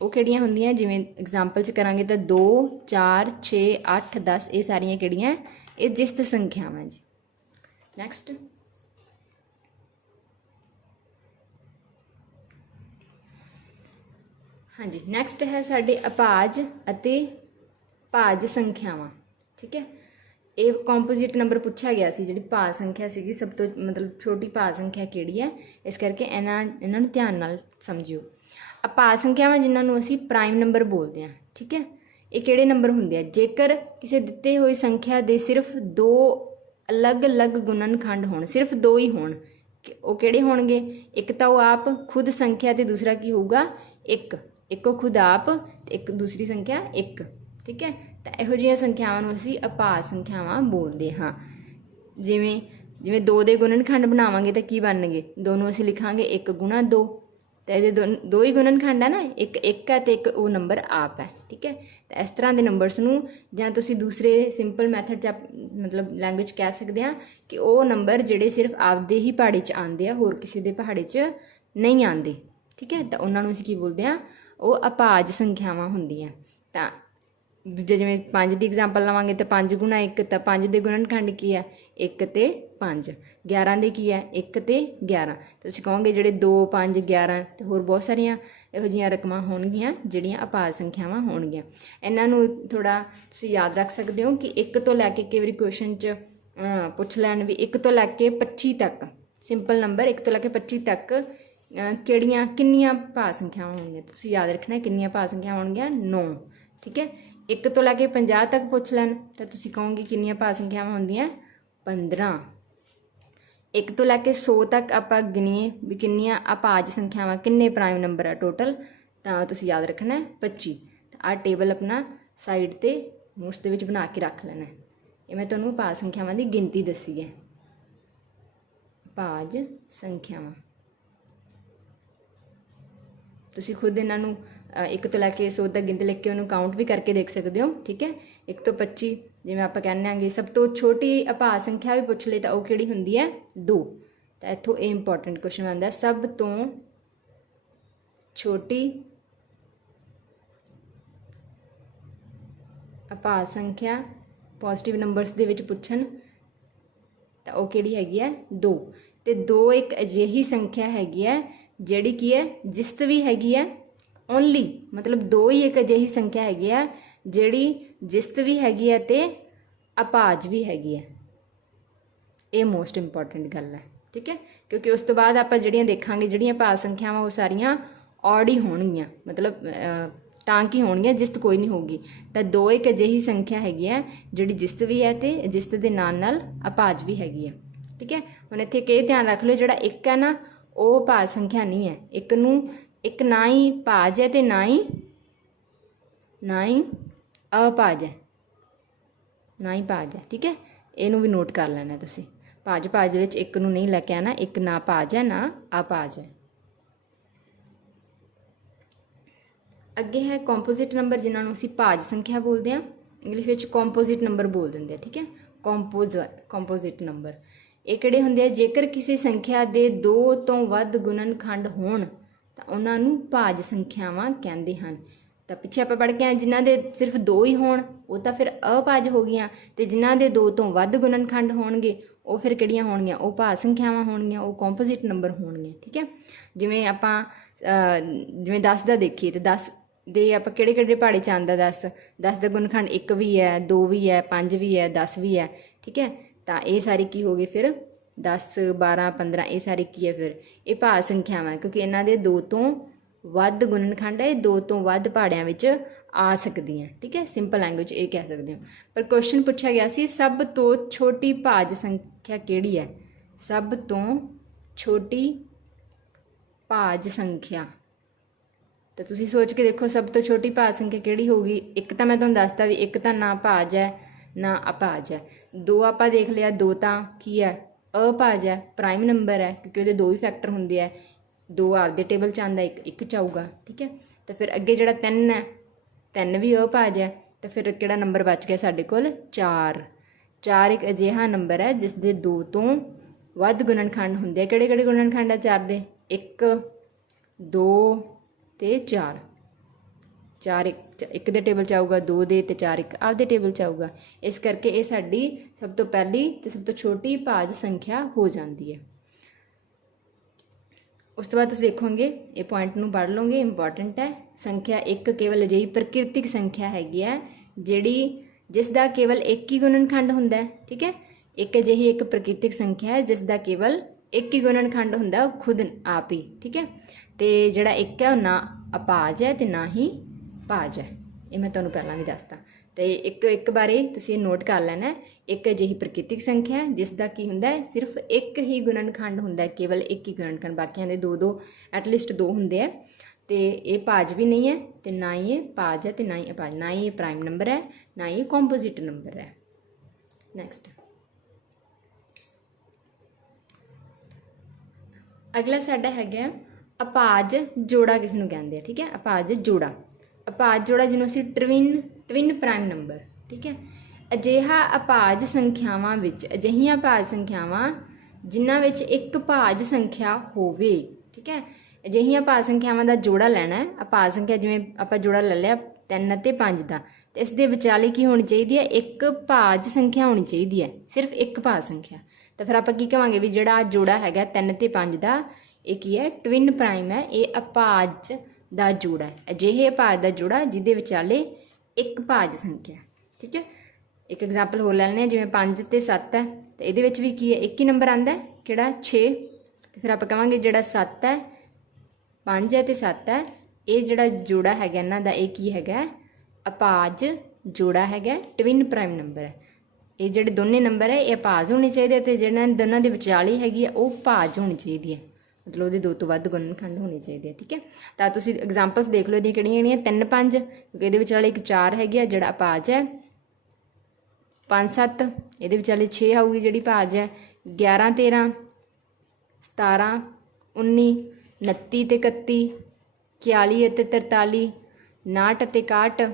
वो किहड़ियां हुंदियां, जिवें एग्जाम्पल च करांगे तो 2 4 6 8 10, ये सारियां किहड़ियां, ये जिस्त संख्यावां जी। नैक्सट हाँ जी, नैक्सट है साडे अभाज अते भाज संख्यावां, ठीक है। ये कंपोजिट नंबर पूछा गया सी, जिहड़ी भाज संख्या सीगी सब तो मतलब छोटी भाज संख्या किहड़ी है, इस करके इन्हां नूं ध्यान नाल समझिओ। अभाज संख्यावां जिन्हां नूं असीं प्राइम नंबर बोलते हैं, ठीक है। ये किहड़े नंबर हुंदे आ, जेकर किसी दित्ते होई संख्या दे सिर्फ 2 अलग अलग गुणनखंड होण, सिर्फ 2 ही होण, वो किहड़े होणगे, एक तो आप खुद संख्या ते दूसरा की होऊगा 1, एक खुद आप ते एक दूसरी संख्या 1, ठीक है। तो इहो जिहियां संख्यावां नूं असीं अभाज संख्यावां बोलदे हां। जिवें 2 दे गुणनखंड बनावांगे तो की बनणगे, 2 नूं असीं लिखांगे 1 गुणा 2, तो ये 2 ही गुणनखंड है ना, एक है तो एक वो नंबर आप है, ठीक है। तो इस तरह के नंबरस नूं जां तुसीं दूसरे सिंपल मैथड च मतलब लैंग्वेज कह सकते हैं कि वो नंबर जिहड़े सिर्फ आपदे ही पहाड़े च आंदे आ, होर किसी दे पहाड़े च नहीं आंदे, ठीक है। तो उन्हां नूं असीं की बोलते हैं, वो अभाज संख्यावां हुंदियां। तां दूजे जिवें 5 की एग्जाम्पल लवांगे तो 5 गुणा 1, तो 5 के गुणनखंड की है 1 ते 5। 11 के की है 1 ते 11। तो तुसीं कहोगे जिहड़े 2 5 11 तो होर बहुत सारियां इहो जिहियां रकमां होणगीਆਂ ਜਿਹੜੀਆਂ अभाज संख्यावां होणगीਆਂ। ਇਹਨਾਂ ਨੂੰ ਥੋੜਾ ਤੁਸੀਂ याद रख सकते हो कि 1 तो लैके कई बार क्वेश्चन च पुछ लैण भी 1 तो लैके 25 तक, सिंपल नंबर 1 तो लैके 25 तक किन्नियां भाज संख्यावां होणगीਆਂ। ਤੁਸੀਂ याद रखना किन्नियां भाज संख्यावां होणगीਆਂ 9, ठीक है। 1 ਤੋਂ ਲੈ ਕੇ 50 तक ਪੁੱਛ ਲੈਣ ਤਾਂ ਤੁਸੀਂ ਕਹੋਗੇ ਕਿੰਨੀਆਂ ਭਾਜ ਸੰਖਿਆਵਾਂ ਹੁੰਦੀਆਂ 15। 1 ਤੋਂ ਲੈ ਕੇ 100 ਤੱਕ ਆਪਾਂ ਗਿਣੀਏ ਵੀ ਕਿੰਨੀਆਂ ਅਭਾਜ ਸੰਖਿਆਵਾਂ ਕਿੰਨੇ ਪ੍ਰਾਈਮ ਨੰਬਰ ਆ ਟੋਟਲ, ਤਾਂ ਤੁਸੀਂ ਯਾਦ ਰੱਖਣਾ 25। ਤਾਂ ਆਹ ਟੇਬਲ ਆਪਣਾ ਸਾਈਡ 'ਤੇ ਨੋਟਸ ਦੇ ਵਿੱਚ ਬਣਾ ਕੇ ਰੱਖ ਲੈਣਾ। ਇਹ ਮੈਂ ਤੁਹਾਨੂੰ ਅਭਾਜ ਸੰਖਿਆਵਾਂ ਦੀ ਗਿਣਤੀ ਦੱਸੀ ਹੈ। ਅਭਾਜ ਸੰਖਿਆਵਾਂ ਤੁਸੀਂ ਖੁਦ ਇਹਨਾਂ ਨੂੰ 1 ਤੋਂ ਲੈ ਕੇ 100 ਤੱਕ ਗਿਣਤੀ ਲਿਖ ਕੇ ਉਹਨੂੰ ਕਾਊਂਟ ਵੀ ਕਰਕੇ ਦੇਖ ਸਕਦੇ ਹੋ। ਠੀਕ ਹੈ। 1 ਤੋਂ 25 ਜਿਵੇਂ ਆਪਾਂ ਕਹਿੰਦੇ ਆਂਗੇ ਸਭ ਤੋਂ ਛੋਟੀ ਅਭਾਜ ਸੰਖਿਆ ਵੀ ਪੁੱਛ ਲਈ ਤਾਂ ਉਹ ਕਿਹੜੀ ਹੁੰਦੀ ਹੈ 2। ਤਾਂ ਇੱਥੋਂ ਇਹ ਇੰਪੋਰਟੈਂਟ ਕੁਐਸਚਨ ਆਉਂਦਾ ਸਭ ਤੋਂ ਛੋਟੀ ਅਭਾਜ ਸੰਖਿਆ ਪੋਜ਼ਿਟਿਵ ਨੰਬਰਸ ਦੇ ਵਿੱਚ ਪੁੱਛਣ ਤਾਂ ਉਹ ਕਿਹੜੀ ਹੈਗੀ ਹੈ 2। ਤੇ 2 ਇੱਕ ਅਜਿਹੀ ਸੰਖਿਆ ਹੈਗੀ ਹੈ ਜਿਹੜੀ ਕੀ ਹੈ ਜਿਸਤ ਵੀ ਹੈਗੀ ਹੈ ਓਨਲੀ, ਮਤਲਬ 2 ਹੀ ਇੱਕ ਅਜਿਹੀ ਸੰਖਿਆ ਹੈਗੀ ਹੈ ਜਿਹੜੀ ਜਿਸਤ ਵੀ ਹੈਗੀ ਹੈ ਤੇ ਅਭਾਜ ਵੀ ਹੈਗੀ ਹੈ। ਇਹ ਮੋਸਟ ਇੰਪੋਰਟੈਂਟ ਗੱਲ ਹੈ। ਠੀਕ ਹੈ। ਕਿਉਂਕਿ ਉਸ ਤੋਂ ਬਾਅਦ ਆਪਾਂ ਜਿਹੜੀਆਂ ਦੇਖਾਂਗੇ ਜਿਹੜੀਆਂ ਅਭਾਜ ਸੰਖਿਆਵਾਂ ਉਹ ਸਾਰੀਆਂ ਔਡ ਹੀ ਹੋਣਗੀਆਂ, ਮਤਲਬ ਤਾਂ ਕੀ ਹੋਣਗੀਆਂ ਜਿਸਤ ਕੋਈ ਨਹੀਂ ਹੋਊਗੀ। ਤਾਂ 2 ਇੱਕ ਅਜਿਹੀ ਸੰਖਿਆ ਹੈਗੀ ਹੈ ਜਿਹੜੀ ਜਿਸਤ ਵੀ ਹੈ ਤੇ ਜਿਸਤ ਦੇ ਨਾਲ ਨਾਲ ਅਭਾਜ ਵੀ ਹੈਗੀ ਹੈ। ਠੀਕ ਹੈ। ਹੁਣ ਇੱਥੇ ਇਹ ਧਿਆਨ ਰੱਖ ਲਓ ਜਿਹੜਾ 1 ਹੈ ਨਾ ਉਹ ਭਾਜ ਸੰਖਿਆ ਨਹੀਂ ਹੈ। ਇੱਕ ਨਾ ਹੀ ਭਾਜ ਹੈ ਤੇ ਨਾ ਹੀ ਅਭਾਜ ਹੈ, ਨਾ ਹੀ ਭਾਜ ਹੈ। ਠੀਕ ਹੈ। ਇਹਨੂੰ ਵੀ ਨੋਟ ਕਰ ਲੈਣਾ ਤੁਸੀਂ। ਭਾਜ ਦੇ ਵਿੱਚ 1 ਨੂੰ ਨਹੀਂ ਲੈ ਕੇ ਆਉਣਾ। 1 ਨਾ ਭਾਜ ਹੈ ਨਾ ਅਭਾਜ ਹੈ। ਅੱਗੇ ਹੈ ਕੰਪੋਜ਼ਿਟ ਨੰਬਰ ਜਿਨ੍ਹਾਂ ਨੂੰ ਅਸੀਂ ਭਾਜ ਸੰਖਿਆ ਬੋਲਦੇ ਹਾਂ, ਇੰਗਲਿਸ਼ ਵਿੱਚ ਕੰਪੋਜ਼ਿਟ ਨੰਬਰ ਬੋਲ ਦਿੰਦੇ ਆ। ਠੀਕ ਹੈ। ਕੰਪੋਜ਼ਿਟ ਨੰਬਰ ਇਹ ਕਿਹੜੇ ਹੁੰਦੇ ਆ ਜੇਕਰ ਕਿਸੇ ਸੰਖਿਆ ਦੇ 2 ਤੋਂ ਵੱਧ ਗੁਣਨਖੰਡ ਹੋਣ ਤਾਂ ਉਹਨਾਂ ਨੂੰ ਭਾਜ ਸੰਖਿਆਵਾਂ ਕਹਿੰਦੇ ਹਨ। ਤਾਂ ਪਿੱਛੇ ਆਪਾਂ ਪੜ੍ਹ ਕੇ ਆਏ ਜਿਨ੍ਹਾਂ ਦੇ ਸਿਰਫ 2 ਹੀ ਹੋਣ ਉਹ ਤਾਂ ਫਿਰ ਅਭਾਜ ਹੋ ਗਈਆਂ, ਤੇ ਜਿਨ੍ਹਾਂ ਦੇ 2 ਤੋਂ ਵੱਧ ਗੁਣਨਖੰਡ ਹੋਣਗੇ ਉਹ ਫਿਰ ਕਿਹੜੀਆਂ ਹੋਣਗੀਆਂ ਉਹ ਭਾਜ ਸੰਖਿਆਵਾਂ ਹੋਣਗੀਆਂ, ਉਹ ਕੰਪੋਜ਼ਿਟ ਨੰਬਰ ਹੋਣਗੇ। ਠੀਕ ਹੈ। ਜਿਵੇਂ ਆਪਾਂ ਜਿਵੇਂ 10 ਦਾ ਦੇਖੀਏ ਤੇ 10 ਦੇ ਆਪਾਂ ਕਿਹੜੇ ਪਹਾੜੇ 'ਚ ਆਉਂਦਾ 10 ਦਾ ਗੁਣਨਖੰਡ 1 ਵੀ ਹੈ 2 ਵੀ ਹੈ 5 ਵੀ ਹੈ 10 ਵੀ ਹੈ। ਠੀਕ ਹੈ। ਤਾਂ ਇਹ ਸਾਰੇ ਕੀ ਹੋ ਗਏ ਫਿਰ 10 12 15 ਇਹ ਸਾਰੇ ਕੀ ਹੈ ਫਿਰ ਇਹ ਭਾਜ ਸੰਖਿਆਵਾਂ ਕਿਉਂਕਿ ਇਹਨਾਂ ਦੇ 2 ਤੋਂ ਵੱਧ ਗੁਣਨਖੰਡ ਹੈ, 2 ਤੋਂ ਵੱਧ ਪਹਾੜਿਆਂ ਵਿੱਚ ਆ ਸਕਦੀਆਂ। ਠੀਕ ਹੈ। ਸਿੰਪਲ ਲੈਂਗੁਏਜ ਇਹ ਕਹਿ ਸਕਦੇ ਹੋ। ਪਰ ਕੁਐਸਚਨ ਪੁੱਛਿਆ ਗਿਆ ਸੀ ਸਭ ਤੋਂ ਛੋਟੀ ਭਾਜ ਸੰਖਿਆ ਕਿਹੜੀ ਹੈ। ਸਭ ਤੋਂ ਛੋਟੀ ਭਾਜ ਸੰਖਿਆ ਤਾਂ ਤੁਸੀਂ ਸੋਚ ਕੇ ਦੇਖੋ ਸਭ ਤੋਂ ਛੋਟੀ ਭਾਜ ਸੰਖਿਆ ਕਿਹੜੀ ਹੋਊਗੀ। ਇੱਕ ਤਾਂ ਮੈਂ ਤੁਹਾਨੂੰ ਦੱਸਤਾ ਵੀ ਇੱਕ ਤਾਂ ਨਾ ਭਾਜ ਹੈ ਨਾ ਅਭਾਜ ਹੈ। 2 ਆਪਾਂ ਦੇਖ ਲਿਆ 2 ਤਾਂ ਕੀ ਹੈ ਅਭਾਜ ਹੈ, ਪ੍ਰਾਈਮ ਨੰਬਰ ਹੈ ਕਿਉਂਕਿ ਉਹਦੇ 2 ਹੀ ਫੈਕਟਰ ਹੁੰਦੇ ਆ। 2 ਆਪਦੇ ਟੇਬਲ 'ਚ ਆਉਂਦਾ, ਇੱਕ 'ਚ ਆਊਗਾ। ਠੀਕ ਹੈ। ਤਾਂ ਫਿਰ ਅੱਗੇ ਜਿਹੜਾ 3 ਹੈ 3 ਵੀ ਅਭਾਜ ਹੈ। ਤਾਂ ਫਿਰ ਕਿਹੜਾ ਨੰਬਰ ਬਚ ਗਿਆ ਸਾਡੇ ਕੋਲ 4 ਇੱਕ ਅਜਿਹਾ ਨੰਬਰ ਹੈ ਜਿਸ ਦੇ 2 ਤੋਂ ਵੱਧ ਗੁਣਨਖੰਡ ਹੁੰਦੇ ਆ। ਕਿਹੜੇ ਗੁਣਨਖੰਡ ਆ 4 ਦੇ 1 2 ਤੇ 4 ਇੱਕ ਦੇ ਟੇਬਲ 'ਚ ਆਊਗਾ, 2 ਦੇ ਤੇ 4 ਇੱਕ ਆਪਦੇ ਟੇਬਲ 'ਚ ਆਊਗਾ। ਇਸ ਕਰਕੇ ਇਹ ਸਾਡੀ ਸਭ ਤੋਂ ਪਹਿਲੀ ਤੇ ਸਭ ਤੋਂ ਛੋਟੀ ਭਾਜ ਸੰਖਿਆ ਹੋ ਜਾਂਦੀ ਹੈ। ਉਸ ਤੋਂ ਬਾਅਦ ਤੁਸੀਂ ਦੇਖੋਗੇ ਇਹ ਪੁਆਇੰਟ ਨੂੰ ਪੜ੍ਹ ਲਓਗੇ, ਇੰਪੋਰਟੈਂਟ ਹੈ। ਸੰਖਿਆ 1 ਕੇਵਲ ਅਜਿਹੀ ਪ੍ਰਕਿਰਤਿਕ ਸੰਖਿਆ ਹੈਗੀ ਹੈ ਜਿਸ ਦਾ ਕੇਵਲ 1 ਹੀ ਗੁਣਨਖੰਡ ਹੁੰਦਾ ਹੈ। ਠੀਕ ਹੈ। ਇੱਕ ਅਜਿਹੀ ਇੱਕ ਪ੍ਰਕਿਰਤਿਕ ਸੰਖਿਆ ਹੈ ਜਿਸ ਦਾ ਕੇਵਲ 1 ਹੀ ਗੁਣਨਖੰਡ ਹੁੰਦਾ ਉਹ ਖੁਦ ਆਪ ਹੀ। ਠੀਕ ਹੈ। ਤੇ ਜਿਹੜਾ 1 ਹੈ ਉਹ ਨਾ ਅਭਾਜ ਹੈ ਤੇ ਨਾ ਹੀ ਭਾਜ ਹੈ। ਇਹ ਮੈਂ ਤੁਹਾਨੂੰ ਪਹਿਲਾਂ ਵੀ ਦੱਸਤਾ। ਤੇ ਇੱਕ ਬਾਰੇ ਤੁਸੀਂ ਇਹ ਨੋਟ ਕਰ ਲੈਣਾ ਇੱਕ ਅਜਿਹੀ ਪ੍ਰਕਿਰਤਿਕ ਸੰਖਿਆ ਜਿਸ ਦਾ ਕੀ ਹੁੰਦਾ ਹੈ ਸਿਰਫ 1 ਹੀ ਗੁਣਨਖੰਡ ਹੁੰਦਾ ਹੈ, ਕੇਵਲ 1 ਹੀ ਗੁਣਨਖੰਡ, ਬਾਕੀਆਂ ਦੇ 2 ਐਟਲੀਸਟ 2 ਹੁੰਦੇ ਆ। ਤੇ ਇਹ ਭਾਜ ਵੀ ਨਹੀਂ ਹੈ ਤੇ ਨਾ ਹੀ ਇਹ ਭਾਜ ਹੈ ਤੇ ਨਾ ਹੀ ਅਭਾਜ, ਨਾ ਹੀ ਇਹ ਪ੍ਰਾਈਮ ਨੰਬਰ ਹੈ ਨਾ ਹੀ ਕੰਪੋਜ਼ਿਟ ਨੰਬਰ ਹੈ। ਨੈਕਸਟ ਅਗਲਾ ਸਾਡਾ ਹੈਗਾ ਅਭਾਜ ਜੋੜਾ ਕਿਸ ਨੂੰ ਕਹਿੰਦੇ ਆ। ਠੀਕ ਹੈ। ਅਭਾਜ ਜੋੜਾ ਜਿਹਨੂੰ ਅਸੀਂ ਟਵਿਨ ਪ੍ਰਾਈਮ ਨੰਬਰ। ਠੀਕ ਹੈ। ਅਜਿਹੀਆਂ ਅਭਾਜ ਸੰਖਿਆਵਾਂ ਜਿਨ੍ਹਾਂ ਵਿੱਚ ਇੱਕ ਭਾਜ ਸੰਖਿਆ ਹੋਵੇ। ਠੀਕ ਹੈ। ਅਜਿਹੀਆਂ ਭਾਜ ਸੰਖਿਆਵਾਂ ਦਾ ਜੋੜਾ ਲੈਣਾ ਹੈ। ਅਭਾਜ ਸੰਖਿਆ ਜਿਵੇਂ ਆਪਾਂ ਜੋੜਾ ਲੈ ਲਿਆ 3 ਅਤੇ 5 ਦਾ, ਤੇ ਇਸ ਦੇ ਵਿਚਾਲੇ ਕੀ ਹੋਣੀ ਚਾਹੀਦੀ ਹੈ ਇੱਕ ਭਾਜ ਸੰਖਿਆ ਹੋਣੀ ਚਾਹੀਦੀ ਹੈ, ਸਿਰਫ ਇੱਕ ਭਾਜ ਸੰਖਿਆ। ਤਾਂ ਫਿਰ ਆਪਾਂ ਕੀ ਕਹਾਂਗੇ ਵੀ ਜਿਹੜਾ ਜੋੜਾ ਹੈਗਾ 3 ਅਤੇ 5 ਦਾ ਇਹ ਕੀ ਹੈ ਟਵਿਨ ਪ੍ਰਾਈਮ ਹੈ, ਇਹ ਅਭਾਜ ਦਾ ਜੋੜਾ ਹੈ। ਅਜਿਹੇ ਅਭਾਜ ਦਾ ਜੋੜਾ ਜਿਹਦੇ ਵਿਚਾਲੇ ਇੱਕ ਭਾਜ ਸੰਖਿਆ। ਠੀਕ ਹੈ। ਇੱਕ ਐਗਜ਼ਾਮਪਲ ਹੋਰ ਲੈ ਲੈਂਦੇ ਹਾਂ ਜਿਵੇਂ 5 ਅਤੇ 7 ਹੈ ਤੇ ਇਹਦੇ ਵਿੱਚ ਵੀ ਕੀ ਹੈ ਇੱਕ ਹੀ ਨੰਬਰ ਆਉਂਦਾ ਕਿਹੜਾ 6। ਤੇ ਫਿਰ ਆਪਾਂ ਕਹਾਂਗੇ ਜਿਹੜਾ 7 ਹੈ 5 ਹੈ ਤੇ 7 ਹੈ ਇਹ ਜਿਹੜਾ ਜੋੜਾ ਹੈਗਾ ਇਹਨਾਂ ਦਾ ਇਹ ਕੀ ਹੈਗਾ ਅਪਾਜ ਜੋੜਾ ਹੈਗਾ, ਟਵਿਨ ਪ੍ਰਾਈਮ ਨੰਬਰ ਹੈ। ਇਹ ਜਿਹੜੇ ਦੋਨੇ ਨੰਬਰ ਹੈ ਇਹ ਅਪਾਜ ਹੋਣੇ ਚਾਹੀਦੇ ਅਤੇ ਜਿਹਨਾਂ ਦੋਨਾਂ ਦੇ ਵਿਚਾਲੀ ਹੈਗੀ ਆ ਉਹ ਭਾਜ ਹੋਣੀ ਚਾਹੀਦੀ ਹੈ, ਮਤਲਬ ਉਹਦੇ 2 ਤੋਂ ਵੱਧ ਗੁਣਨਖੰਡ ਹੋਣੇ ਚਾਹੀਦੇ ਆ। ਠੀਕ ਹੈ, ਤਾਂ ਤੁਸੀਂ ਐਗਜ਼ਾਮਪਲਸ ਦੇਖ ਲਓ ਇਹਦੀਆਂ ਕਿਹੜੀਆਂ 3 5, ਕਿਉਂਕਿ ਇਹਦੇ ਵਿਚਾਲੇ ਇੱਕ 4 ਹੈਗੀ ਆ ਜਿਹੜਾ ਅਪਾਜ ਹੈ। 5 7 ਇਹਦੇ ਵਿਚਾਲੇ 6 ਆਊਗੀ ਜਿਹੜੀ ਭਾਜ ਹੈ। 11 13 17 19 29 ਤੇ 31 41 ਅਤੇ 43 59 ਅਤੇ 61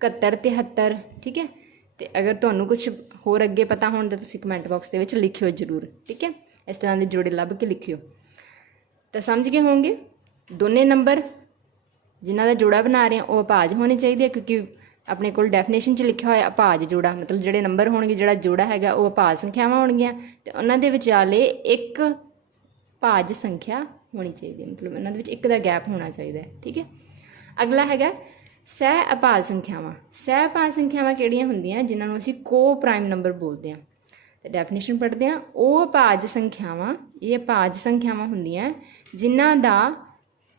71 ਤੇ 73। ਠੀਕ ਹੈ, ਤੇ ਅਗਰ ਤੁਹਾਨੂੰ ਕੁਝ ਹੋਰ ਅੱਗੇ ਪਤਾ ਹੋਣ ਤਾਂ ਤੁਸੀਂ ਕਮੈਂਟ ਬਾਕਸ ਦੇ ਵਿੱਚ ਲਿਖਿਓ ਜ਼ਰੂਰ। ਠੀਕ ਹੈ, ਇਸ ਤਰ੍ਹਾਂ ਦੇ ਜੋੜੇ ਲੱਭ ਕੇ ਲਿਖਿਓ। ਤਾਂ ਸਮਝ ਗਏ ਹੋਣਗੇ ਦੋਨੇ ਨੰਬਰ ਜਿਨ੍ਹਾਂ ਦਾ ਜੋੜਾ ਬਣਾ ਰਹੇ ਆ ਉਹ ਅਪਾਜ ਹੋਣੇ ਚਾਹੀਦੇ ਆ, ਕਿਉਂਕਿ ਆਪਣੇ ਕੋਲ ਡੈਫੀਨੇਸ਼ਨ 'ਚ ਲਿਖਿਆ ਹੋਇਆ ਅਪਾਜ ਜੋੜਾ, ਮਤਲਬ ਜਿਹੜੇ ਨੰਬਰ ਹੋਣਗੇ ਜਿਹੜਾ ਜੋੜਾ ਹੈਗਾ ਉਹ ਅਪਾਜ ਸੰਖਿਆਵਾਂ ਹੋਣਗੀਆਂ ਅਤੇ ਉਹਨਾਂ ਦੇ ਵਿਚਾਲੇ ਇੱਕ ਭਾਜ ਸੰਖਿਆ ਹੋਣੀ ਚਾਹੀਦੀ ਹੈ, ਮਤਲਬ ਉਹਨਾਂ ਦੇ ਵਿੱਚ ਇੱਕ ਦਾ ਗੈਪ ਹੋਣਾ ਚਾਹੀਦਾ ਹੈ। ਠੀਕ ਹੈ, ਅਗਲਾ ਹੈਗਾ ਸਹਿ ਅਪਾਜ ਸੰਖਿਆਵਾਂ। ਸਹਿ ਅਪਾਜ ਸੰਖਿਆਵਾਂ ਕਿਹੜੀਆਂ ਹੁੰਦੀਆਂ ਜਿਨ੍ਹਾਂ ਨੂੰ ਅਸੀਂ ਕੋ ਪ੍ਰਾਈਮ ਨੰਬਰ ਬੋਲਦੇ ਹਾਂ। ਤੇ ਡੈਫੀਨੇਸ਼ਨ ਪੜ੍ਹਦੇ ਹਾਂ। ਉਹ ਅਪਾਜ ਸੰਖਿਆਵਾਂ, ਇਹ ਅਪਾਜ ਸੰਖਿਆਵਾਂ ਹੁੰਦੀਆਂ ਜਿਨ੍ਹਾਂ ਦਾ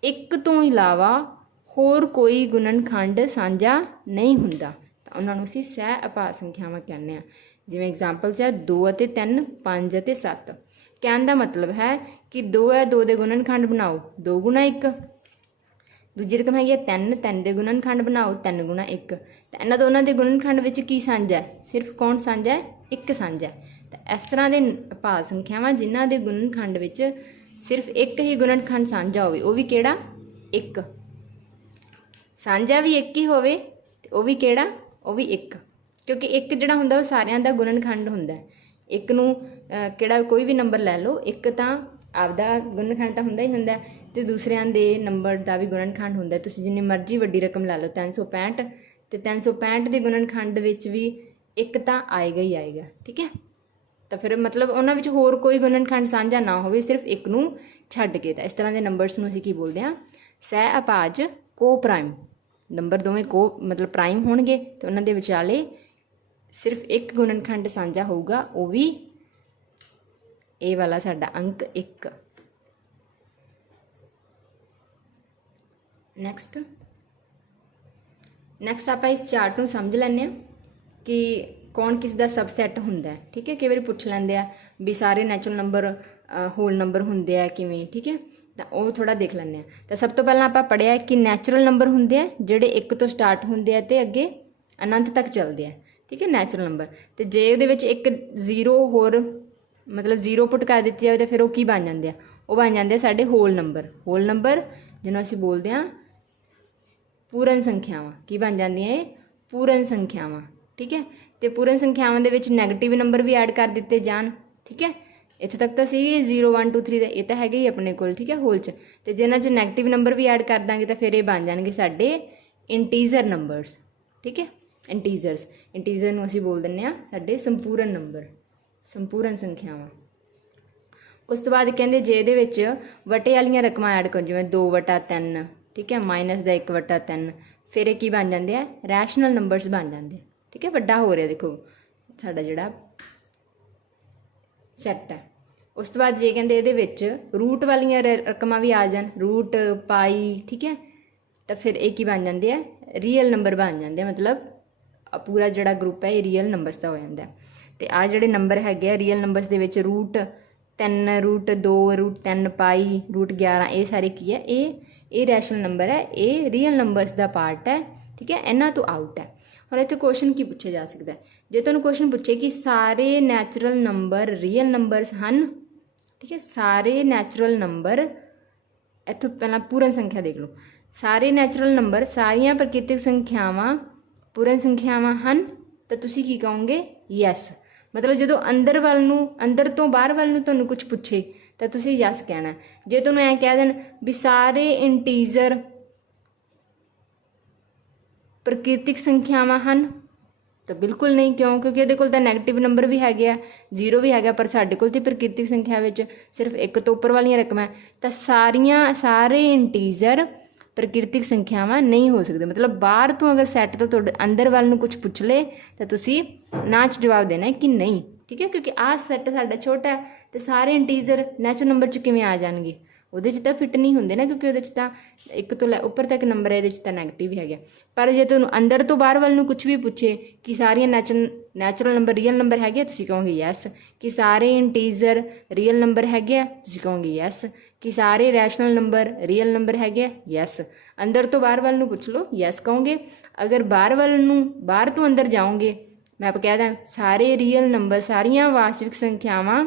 ਇੱਕ ਤੋਂ ਇਲਾਵਾ ਹੋਰ ਕੋਈ ਗੁਣਨਖੰਡ ਸਾਂਝਾ ਨਹੀਂ ਹੁੰਦਾ, ਤਾਂ ਉਹਨਾਂ ਨੂੰ ਅਸੀਂ ਸਹਿ ਅਪਾਜ ਸੰਖਿਆਵਾਂ ਕਹਿੰਦੇ ਹਾਂ। ਜਿਵੇਂ ਐਗਜ਼ਾਮਪਲ 'ਚ ਹੈ 2 ਅਤੇ 3 5 ਅਤੇ 7। ਕਹਿਣ ਦਾ ਮਤਲਬ ਹੈ ਕਿ 2 ਹੈ, 2 ਦੇ ਗੁਣਨਖੰਡ ਬਣਾਓ 2 ਗੁਣਾ 1। ਦੂਜੀ ਰਕਮ ਹੈਗੀ ਹੈ 3, 3 ਦੇ ਗੁਣਨਖੰਡ ਬਣਾਓ 3 ਗੁਣਾ 1। ਤਾਂ ਇਹਨਾਂ ਦੋਨਾਂ ਦੇ ਗੁਣਨਖੰਡ ਵਿੱਚ ਕੀ ਸਾਂਝਾ ਹੈ? ਸਿਰਫ ਕੌਣ ਸਾਂਝਾ ਹੈ? 1 ਸਾਂਝਾ ਹੈ। ਤਾਂ ਇਸ ਤਰ੍ਹਾਂ ਦੇ ਅਪਾਜ ਸੰਖਿਆਵਾਂ ਜਿਨ੍ਹਾਂ ਦੇ ਗੁਣਨਖੰਡ ਵਿੱਚ ਸਿਰਫ ਇੱਕ ਹੀ ਗੁਣਨਖੰਡ ਸਾਂਝਾ ਹੋਵੇ, ਉਹ ਵੀ ਕਿਹੜਾ? 1। ਸਾਂਝਾ ਵੀ ਇੱਕ ਹੀ ਹੋਵੇ ਅਤੇ ਉਹ ਵੀ ਕਿਹੜਾ? ਉਹ ਵੀ 1, ਕਿਉਂਕਿ 1 ਜਿਹੜਾ ਹੁੰਦਾ ਉਹ ਸਾਰਿਆਂ ਦਾ ਗੁਣਨਖੰਡ ਹੁੰਦਾ। ਇੱਕ ਨੂੰ ਕਿਹੜਾ ਕੋਈ ਵੀ ਨੰਬਰ ਲੈ ਲਓ, ਇੱਕ ਤਾਂ ਆਪਦਾ ਗੁਣਨਖੰਡ ਤਾਂ ਹੁੰਦਾ ਹੀ ਹੁੰਦਾ ਅਤੇ ਦੂਸਰਿਆਂ ਦੇ ਨੰਬਰ ਦਾ ਵੀ ਗੁਣਨਖੰਡ ਹੁੰਦਾ। ਤੁਸੀਂ ਜਿੰਨੀ ਮਰਜ਼ੀ ਵੱਡੀ ਰਕਮ ਲੈ ਲਓ 365 ਅਤੇ 365 ਦੇ ਗੁਣਨਖੰਡ ਵਿੱਚ ਵੀ 1 ਤਾਂ ਆਏਗਾ ਹੀ ਆਏਗਾ। ਠੀਕ ਹੈ, ਤਾਂ ਫਿਰ ਮਤਲਬ ਉਹਨਾਂ ਵਿੱਚ ਹੋਰ ਕੋਈ ਗੁਣਨਖੰਡ ਸਾਂਝਾ ਨਾ ਹੋਵੇ, ਸਿਰਫ 1 ਨੂੰ ਛੱਡ ਕੇ। ਤਾਂ ਇਸ ਤਰ੍ਹਾਂ ਦੇ ਨੰਬਰਸ ਨੂੰ ਅਸੀਂ ਕੀ ਬੋਲਦੇ ਹਾਂ? ਸਹਿ ਅਪਾਜ ਕੋ ਪ੍ਰਾਈਮ ਨੰਬਰ। ਦੋਵੇਂ ਕੋ ਮਤਲਬ ਪ੍ਰਾਈਮ ਹੋਣਗੇ ਅਤੇ ਉਹਨਾਂ ਦੇ ਵਿਚਾਲੇ ਸਿਰਫ ਇੱਕ ਗੁਣਨਖੰਡ ਸਾਂਝਾ ਹੋਊਗਾ, ਉਹ ਵੀ ਇਹ ਵਾਲਾ ਸਾਡਾ ਅੰਕ 1। ਨੈਕਸਟ ਆਪਾਂ ਇਸ ਚਾਰਟ ਨੂੰ ਸਮਝ ਲੈਂਦੇ ਹਾਂ ਕਿ ਕੌਣ ਕਿਸ ਦਾ ਸਬਸੈਟ ਹੁੰਦਾ ਹੈ। ਠੀਕ ਹੈ, ਕਈ ਵਾਰੀ ਪੁੱਛ ਲੈਂਦੇ ਆ ਵੀ ਸਾਰੇ ਨੈਚੁਰਲ ਨੰਬਰ ਹੋਲ ਨੰਬਰ ਹੁੰਦੇ ਆ ਕਿਵੇਂ। ਠੀਕ ਹੈ, ਤਾਂ ਉਹ ਥੋੜ੍ਹਾ ਦੇਖ ਲੈਂਦੇ ਹਾਂ। ਤਾਂ ਸਭ ਤੋਂ ਪਹਿਲਾਂ ਆਪਾਂ ਪੜ੍ਹਿਆ ਕਿ ਨੈਚੁਰਲ ਨੰਬਰ ਹੁੰਦੇ ਆ ਜਿਹੜੇ 1 ਤੋਂ ਸਟਾਰਟ ਹੁੰਦੇ ਆ ਅਤੇ ਅੱਗੇ ਅਨੰਤ ਤੱਕ ਚੱਲਦੇ ਆ। ਠੀਕ ਹੈ, ਨੈਚੁਰਲ ਨੰਬਰ। ਅਤੇ ਜੇ ਉਹਦੇ ਵਿੱਚ ਇੱਕ 0 ਹੋਰ ਮਤਲਬ 0 ਪੁੱਟ ਕਰ ਦਿੱਤੀ ਜਾਵੇ ਤਾਂ ਫਿਰ ਉਹ ਕੀ ਬਣ ਜਾਂਦੇ ਆ? ਉਹ ਬਣ ਜਾਂਦੇ ਆ ਸਾਡੇ ਹੋਲ ਨੰਬਰ। ਹੋਲ ਨੰਬਰ ਜਿਹਨੂੰ ਅਸੀਂ ਬੋਲਦੇ ਹਾਂ ਪੂਰਨ ਸੰਖਿਆਵਾਂ। ਕੀ ਬਣ ਜਾਂਦੀਆਂ ਇਹ? ਪੂਰਨ ਸੰਖਿਆਵਾਂ। ਠੀਕ ਹੈ, ਅਤੇ ਪੂਰਨ ਸੰਖਿਆਵਾਂ ਦੇ ਵਿੱਚ ਨੈਗੇਟਿਵ ਨੰਬਰ ਵੀ ਐਡ ਕਰ ਦਿੱਤੇ ਜਾਣ। ਠੀਕ ਹੈ, ਇੱਥੇ ਤੱਕ ਤਾਂ ਸੀ 0 1 2 3 ਦਾ, ਇਹ ਤਾਂ ਹੈਗਾ ਹੀ ਆਪਣੇ ਕੋਲ। ਠੀਕ ਹੈ, ਹੋਲ 'ਚ। ਅਤੇ ਜੇ ਇਹਨਾਂ 'ਚ ਨੈਗੇਟਿਵ ਨੰਬਰ ਵੀ ਐਡ ਕਰ ਦਾਂਗੇ ਤਾਂ ਫਿਰ ਇਹ ਬਣ ਜਾਣਗੇ ਸਾਡੇ ਇੰਟੀਜ਼ਰ ਨੰਬਰਸ। ਠੀਕ ਹੈ, ਇੰਟੀਜ਼ਰ ਨੂੰ ਅਸੀਂ ਬੋਲ ਦਿੰਦੇ ਹਾਂ ਸਾਡੇ ਸੰਪੂਰਨ ਨੰਬਰ, ਸੰਪੂਰਨ ਸੰਖਿਆਵਾਂ। ਉਸ ਤੋਂ ਬਾਅਦ ਕਹਿੰਦੇ ਜੇ ਇਹਦੇ ਵਿੱਚ ਵਟੇ ਵਾਲੀਆਂ ਰਕਮਾਂ ਐਡ ਕਰੋ, ਜਿਵੇਂ 2/3। ਠੀਕ ਹੈ, ਮਾਈਨਸ ਦਾ 1/3, ਫਿਰ ਇਹ ਕੀ ਬਣ ਜਾਂਦੇ ਆ? ਰੈਸ਼ਨਲ ਨੰਬਰਸ ਬਣ ਜਾਂਦੇ। ਠੀਕ ਹੈ, ਵੱਡਾ ਹੋ ਰਿਹਾ ਦੇਖੋ ਸਾਡਾ ਜਿਹੜਾ ਸੈੱਟ ਹੈ। ਉਸ ਤੋਂ ਬਾਅਦ ਜੇ ਕਹਿੰਦੇ ਇਹਦੇ ਵਿੱਚ ਰੂਟ ਵਾਲੀਆਂ ਰਕਮਾਂ ਵੀ ਆ ਜਾਣ, ਰੂਟ ਪਾਈ। ਠੀਕ ਹੈ, ਤਾਂ ਫਿਰ ਇਹ ਕੀ ਬਣ ਜਾਂਦੇ ਆ? ਰੀਅਲ ਨੰਬਰ ਬਣ ਜਾਂਦੇ ਆ, ਮਤਲਬ ਪੂਰਾ ਜਿਹੜਾ ਗਰੁੱਪ ਹੈ ਇਹ ਰੀਅਲ ਨੰਬਰਸ ਦਾ ਹੋ ਜਾਂਦਾ। ਅਤੇ ਆਹ ਜਿਹੜੇ ਨੰਬਰ ਹੈਗੇ ਆ ਰੀਅਲ ਨੰਬਰਸ ਦੇ ਵਿੱਚ ਰੂਟ 3, ਰੂਟ 2, ਰੂਟ 3 ਪਾਈ, ਰੂਟ 11, ਇਹ ਸਾਰੇ ਕੀ ਹੈ? ਇਹ ਰੈਸ਼ਨਲ ਨੰਬਰ ਹੈ, ਇਹ ਰੀਅਲ ਨੰਬਰਸ ਦਾ ਪਾਰਟ ਹੈ। ਠੀਕ ਹੈ, ਇਹਨਾਂ ਤੋਂ ਆਊਟ ਹੈ। ਹੁਣ ਇੱਥੇ ਕੁਐਸਚਨ ਕੀ ਪੁੱਛਿਆ ਜਾ ਸਕਦਾ? ਜੇ ਤੁਹਾਨੂੰ ਕੁਐਸਚਨ ਪੁੱਛੇ ਕਿ ਸਾਰੇ ਨੈਚੁਰਲ ਨੰਬਰ ਰੀਅਲ ਨੰਬਰਸ ਹਨ। ਠੀਕ ਹੈ, ਸਾਰੇ ਨੈਚੁਰਲ ਨੰਬਰ, ਇੱਥੋਂ ਪਹਿਲਾਂ ਪੂਰਨ ਸੰਖਿਆ ਦੇਖ ਲਓ। ਸਾਰੇ ਨੈਚੁਰਲ ਨੰਬਰ, ਸਾਰੀਆਂ ਪ੍ਰਕਿਰਤਿਕ ਸੰਖਿਆਵਾਂ ਪੂਰਨ ਸੰਖਿਆਵਾਂ ਹਨ, ਤਾਂ ਤੁਸੀਂ ਕੀ ਕਹੋਗੇ? ਯੈਸ। ਮਤਲਬ ਜਦੋਂ ਅੰਦਰ ਵੱਲ ਨੂੰ, ਅੰਦਰ ਤੋਂ ਬਾਹਰ ਵੱਲ ਨੂੰ ਤੁਹਾਨੂੰ ਕੁਝ ਪੁੱਛੇ ਤਾਂ ਤੁਸੀਂ ਯੈਸ ਕਹਿਣਾ। ਜੇ ਤੁਹਾਨੂੰ ਐਂ ਕਹਿ ਦੇਣ ਵੀ ਸਾਰੇ ਇੰਟੀਜ਼ਰ ਪ੍ਰਕਿਰਤਿਕ ਸੰਖਿਆਵਾਂ ਹਨ, ਤਾਂ ਬਿਲਕੁਲ ਨਹੀਂ। ਕਿਉਂ? ਕਿਉਂਕਿ ਇਹਦੇ ਕੋਲ ਤਾਂ ਨੈਗੇਟਿਵ ਨੰਬਰ ਵੀ ਹੈਗੇ ਆ, 0 ਵੀ ਹੈਗਾ, ਪਰ ਸਾਡੇ ਕੋਲ ਤਾਂ ਪ੍ਰਕਿਰਤਿਕ ਸੰਖਿਆ ਵਿੱਚ ਸਿਰਫ 1 ਤੋਂ ਉੱਪਰ ਵਾਲੀਆਂ ਰਕਮਾਂ। ਤਾਂ ਸਾਰੇ ਇੰਟੀਜ਼ਰ ਪ੍ਰਕਿਰਤਿਕ ਸੰਖਿਆਵਾਂ ਨਹੀਂ ਹੋ ਸਕਦੇ। ਮਤਲਬ ਬਾਹਰ ਤੋਂ ਅਗਰ ਸੈੱਟ ਤੋਂ ਤੁਹਾਡੇ ਅੰਦਰ ਵੱਲ ਨੂੰ ਕੁਝ ਪੁੱਛ ਲਏ ਤਾਂ ਤੁਸੀਂ ਨਾ 'ਚ ਜਵਾਬ ਦੇਣਾ ਕਿ ਨਹੀਂ। ਠੀਕ ਹੈ, ਕਿਉਂਕਿ ਆਹ ਸੈੱਟ ਸਾਡਾ ਛੋਟਾ ਹੈ ਅਤੇ ਸਾਰੇ ਇੰਟੀਜ਼ਰ ਨੈਚੁਰਲ ਨੰਬਰ 'ਚ ਕਿਵੇਂ ਆ ਜਾਣਗੇ? ਉਹਦੇ 'ਚ ਤਾਂ ਫਿੱਟ ਨਹੀਂ ਹੁੰਦੇ ਨਾ, ਕਿਉਂਕਿ ਉਹਦੇ 'ਚ ਤਾਂ 1 ਤੋਂ ਲੈ ਉੱਪਰ ਤੱਕ ਨੰਬਰ ਹੈ, ਇਹਦੇ 'ਚ ਤਾਂ ਨੈਗੇਟਿਵ ਹੈਗਾ। ਪਰ ਜੇ ਤੁਹਾਨੂੰ ਅੰਦਰ ਤੋਂ ਬਾਹਰ ਵੱਲ ਨੂੰ ਕੁਝ ਵੀ ਪੁੱਛੇ ਕਿ ਸਾਰੀਆਂ ਨੈਚੁਰਲ ਨੰਬਰ ਰੀਅਲ ਨੰਬਰ ਹੈਗੇ ਆ, ਤੁਸੀਂ ਕਹੋਗੇ ਯੈਸ। ਕਿ ਸਾਰੇ ਇੰਟੀਜ਼ਰ ਰੀਅਲ ਨੰਬਰ ਹੈਗੇ ਆ, ਤੁਸੀਂ ਕਹੋਗੇ ਯੈਸ। ਕਿ ਸਾਰੇ ਰੈਸ਼ਨਲ ਨੰਬਰ ਰੀਅਲ ਨੰਬਰ ਹੈਗੇ ਆ, ਯੈਸ। ਅੰਦਰ ਤੋਂ ਬਾਹਰ ਵੱਲ ਨੂੰ ਪੁੱਛ ਲਓ, ਯੈਸ ਕਹੋਗੇ। ਅਗਰ ਬਾਹਰ ਤੋਂ ਅੰਦਰ ਜਾਓਗੇ, ਮੈਂ ਕਹਿ ਦਾਂ ਸਾਰੇ ਰੀਅਲ ਨੰਬਰ, ਸਾਰੀਆਂ ਵਾਸਤਵਿਕ ਸੰਖਿਆਵਾਂ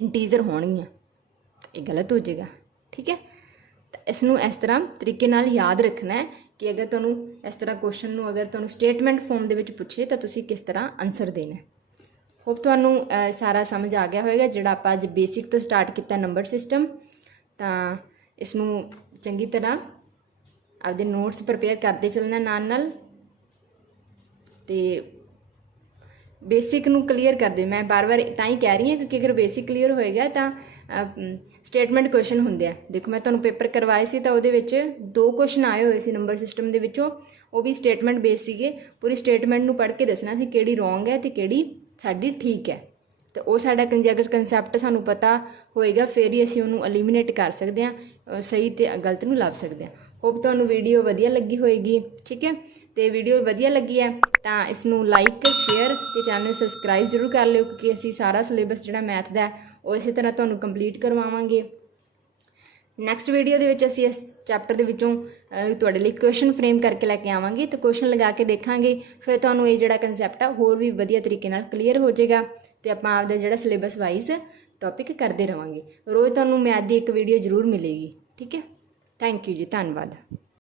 ਇੰਟੀਜ਼ਰ ਹੋਣਗੀਆਂ, ਇਹ ਗਲਤ ਹੋ ਜਾਏਗਾ। ਠੀਕ ਹੈ, ਤਾਂ ਇਸ ਨੂੰ ਇਸ ਤਰ੍ਹਾਂ ਤਰੀਕੇ ਨਾਲ ਯਾਦ ਰੱਖਣਾ ਹੈ ਕਿ ਅਗਰ ਤੁਹਾਨੂੰ ਇਸ ਤਰ੍ਹਾਂ ਕੁਐਸਚਨ ਨੂੰ ਅਗਰ ਤੁਹਾਨੂੰ ਸਟੇਟਮੈਂਟ ਫਾਰਮ ਦੇ ਵਿੱਚ ਪੁੱਛੇ ਤਾਂ ਤੁਸੀਂ ਕਿਸ ਤਰ੍ਹਾਂ ਆਨਸਰ ਦੇਣਾ। ਹੋਪ ਤੁਹਾਨੂੰ ਸਾਰਾ ਸਮਝ ਆ ਗਿਆ ਹੋਵੇਗਾ, ਜਿਹੜਾ ਆਪਾਂ ਅੱਜ ਬੇਸਿਕ ਤੋਂ ਸਟਾਰਟ ਕੀਤਾ ਨੰਬਰ ਸਿਸਟਮ। ਤਾਂ ਇਸ ਨੂੰ ਚੰਗੀ ਤਰ੍ਹਾਂ ਆਪਦੇ ਨੋਟਸ ਪ੍ਰਿਪੇਅਰ ਕਰਦੇ ਚੱਲਣਾ ਨਾਲ ਤੇ ਬੇਸਿਕ ਨੂੰ ਕਲੀਅਰ ਕਰਦੇ। ਮੈਂ ਬਾਰ-ਬਾਰ ਤਾਂ ਹੀ ਕਹਿ ਰਹੀ ਹਾਂ ਕਿਉਂਕਿ ਅਗਰ ਬੇਸਿਕ ਕਲੀਅਰ ਹੋਏਗਾ ਤਾਂ ਸਟੇਟਮੈਂਟ ਕੁਐਸਚਨ ਹੁੰਦੇ ਆ। ਦੇਖੋ ਮੈਂ ਤੁਹਾਨੂੰ ਪੇਪਰ ਕਰਵਾਏ ਸੀ ਤਾਂ ਉਹਦੇ ਵਿੱਚ 2 ਕੁਐਸਚਨ ਆਏ ਹੋਏ ਸੀ ਨੰਬਰ ਸਿਸਟਮ ਦੇ ਵਿੱਚੋਂ, ਉਹ ਵੀ ਸਟੇਟਮੈਂਟ ਬੇਸ ਸੀਗੇ। ਪੂਰੀ ਸਟੇਟਮੈਂਟ ਨੂੰ ਪੜ੍ਹ ਕੇ ਦੱਸਣਾ ਸੀ ਕਿਹੜੀ ਰੋਂਗ ਹੈ ਤੇ ਕਿਹੜੀ ਸਾਡੀ ਠੀਕ ਹੈ। ਤੇ ਉਹ ਸਾਡਾ ਅਗਰ ਕੰਸੈਪਟ ਸਾਨੂੰ ਪਤਾ ਹੋਏਗਾ ਫਿਰ ਹੀ ਅਸੀਂ ਉਹਨੂੰ ਐਲੀਮੀਨੇਟ ਕਰ ਸਕਦੇ ਹਾਂ, ਸਹੀ ਤੇ ਗਲਤ ਨੂੰ ਲੱਭ ਸਕਦੇ ਹਾਂ। ਹੋਪ ਤੁਹਾਨੂੰ ਵੀਡੀਓ ਵਧੀਆ ਲੱਗੀ ਹੋਏਗੀ। ਠੀਕ ਹੈ, ਤੇ ਵੀਡੀਓ ਵਧੀਆ ਲੱਗੀ ਹੈ ਤਾਂ ਇਸ ਨੂੰ ਲਾਈਕ, ਸ਼ੇਅਰ ਤੇ ਚੈਨਲ ਨੂੰ ਸਬਸਕ੍ਰਾਈਬ ਜ਼ਰੂਰ ਕਰ ਲਿਓ, ਕਿਉਂਕਿ ਅਸੀਂ ਸਾਰਾ ਸਿਲੇਬਸ ਜਿਹੜਾ ਮੈਥ ਦਾ ਉਹ ਇਸੇ ਤਰ੍ਹਾਂ ਤੁਹਾਨੂੰ ਕੰਪਲੀਟ ਕਰਵਾਵਾਂਗੇ। ਨੈਕਸਟ ਵੀਡੀਓ ਦੇ ਵਿੱਚ ਅਸੀਂ ਇਸ ਚੈਪਟਰ ਦੇ ਵਿੱਚੋਂ ਤੁਹਾਡੇ ਲਈ ਕੁਐਸਚਨ ਫਰੇਮ ਕਰਕੇ ਲੈ ਕੇ ਆਵਾਂਗੇ ਤੇ ਕੁਐਸਚਨ ਲਗਾ ਕੇ ਦੇਖਾਂਗੇ। ਫਿਰ ਤੁਹਾਨੂੰ ਇਹ ਜਿਹੜਾ ਕੰਸੈਪਟ ਆ ਹੋਰ ਵੀ ਵਧੀਆ ਤਰੀਕੇ ਨਾਲ ਕਲੀਅਰ ਹੋ ਜਾਏਗਾ ਤੇ ਆਪਾਂ ਆਪਦਾ ਜਿਹੜਾ ਸਿਲੇਬਸ ਵਾਈਜ਼ ਟੌਪਿਕ ਕਰਦੇ ਰਵਾਂਗੇ। ਰੋਜ਼ ਤੁਹਾਨੂੰ ਮੈਥ ਦੀ ਇੱਕ ਵੀਡੀਓ ਜ਼ਰੂਰ ਮਿਲੇਗੀ। ਠੀਕ ਹੈ, ਥੈਂਕ ਯੂ ਜੀ, ਧੰਨਵਾਦ।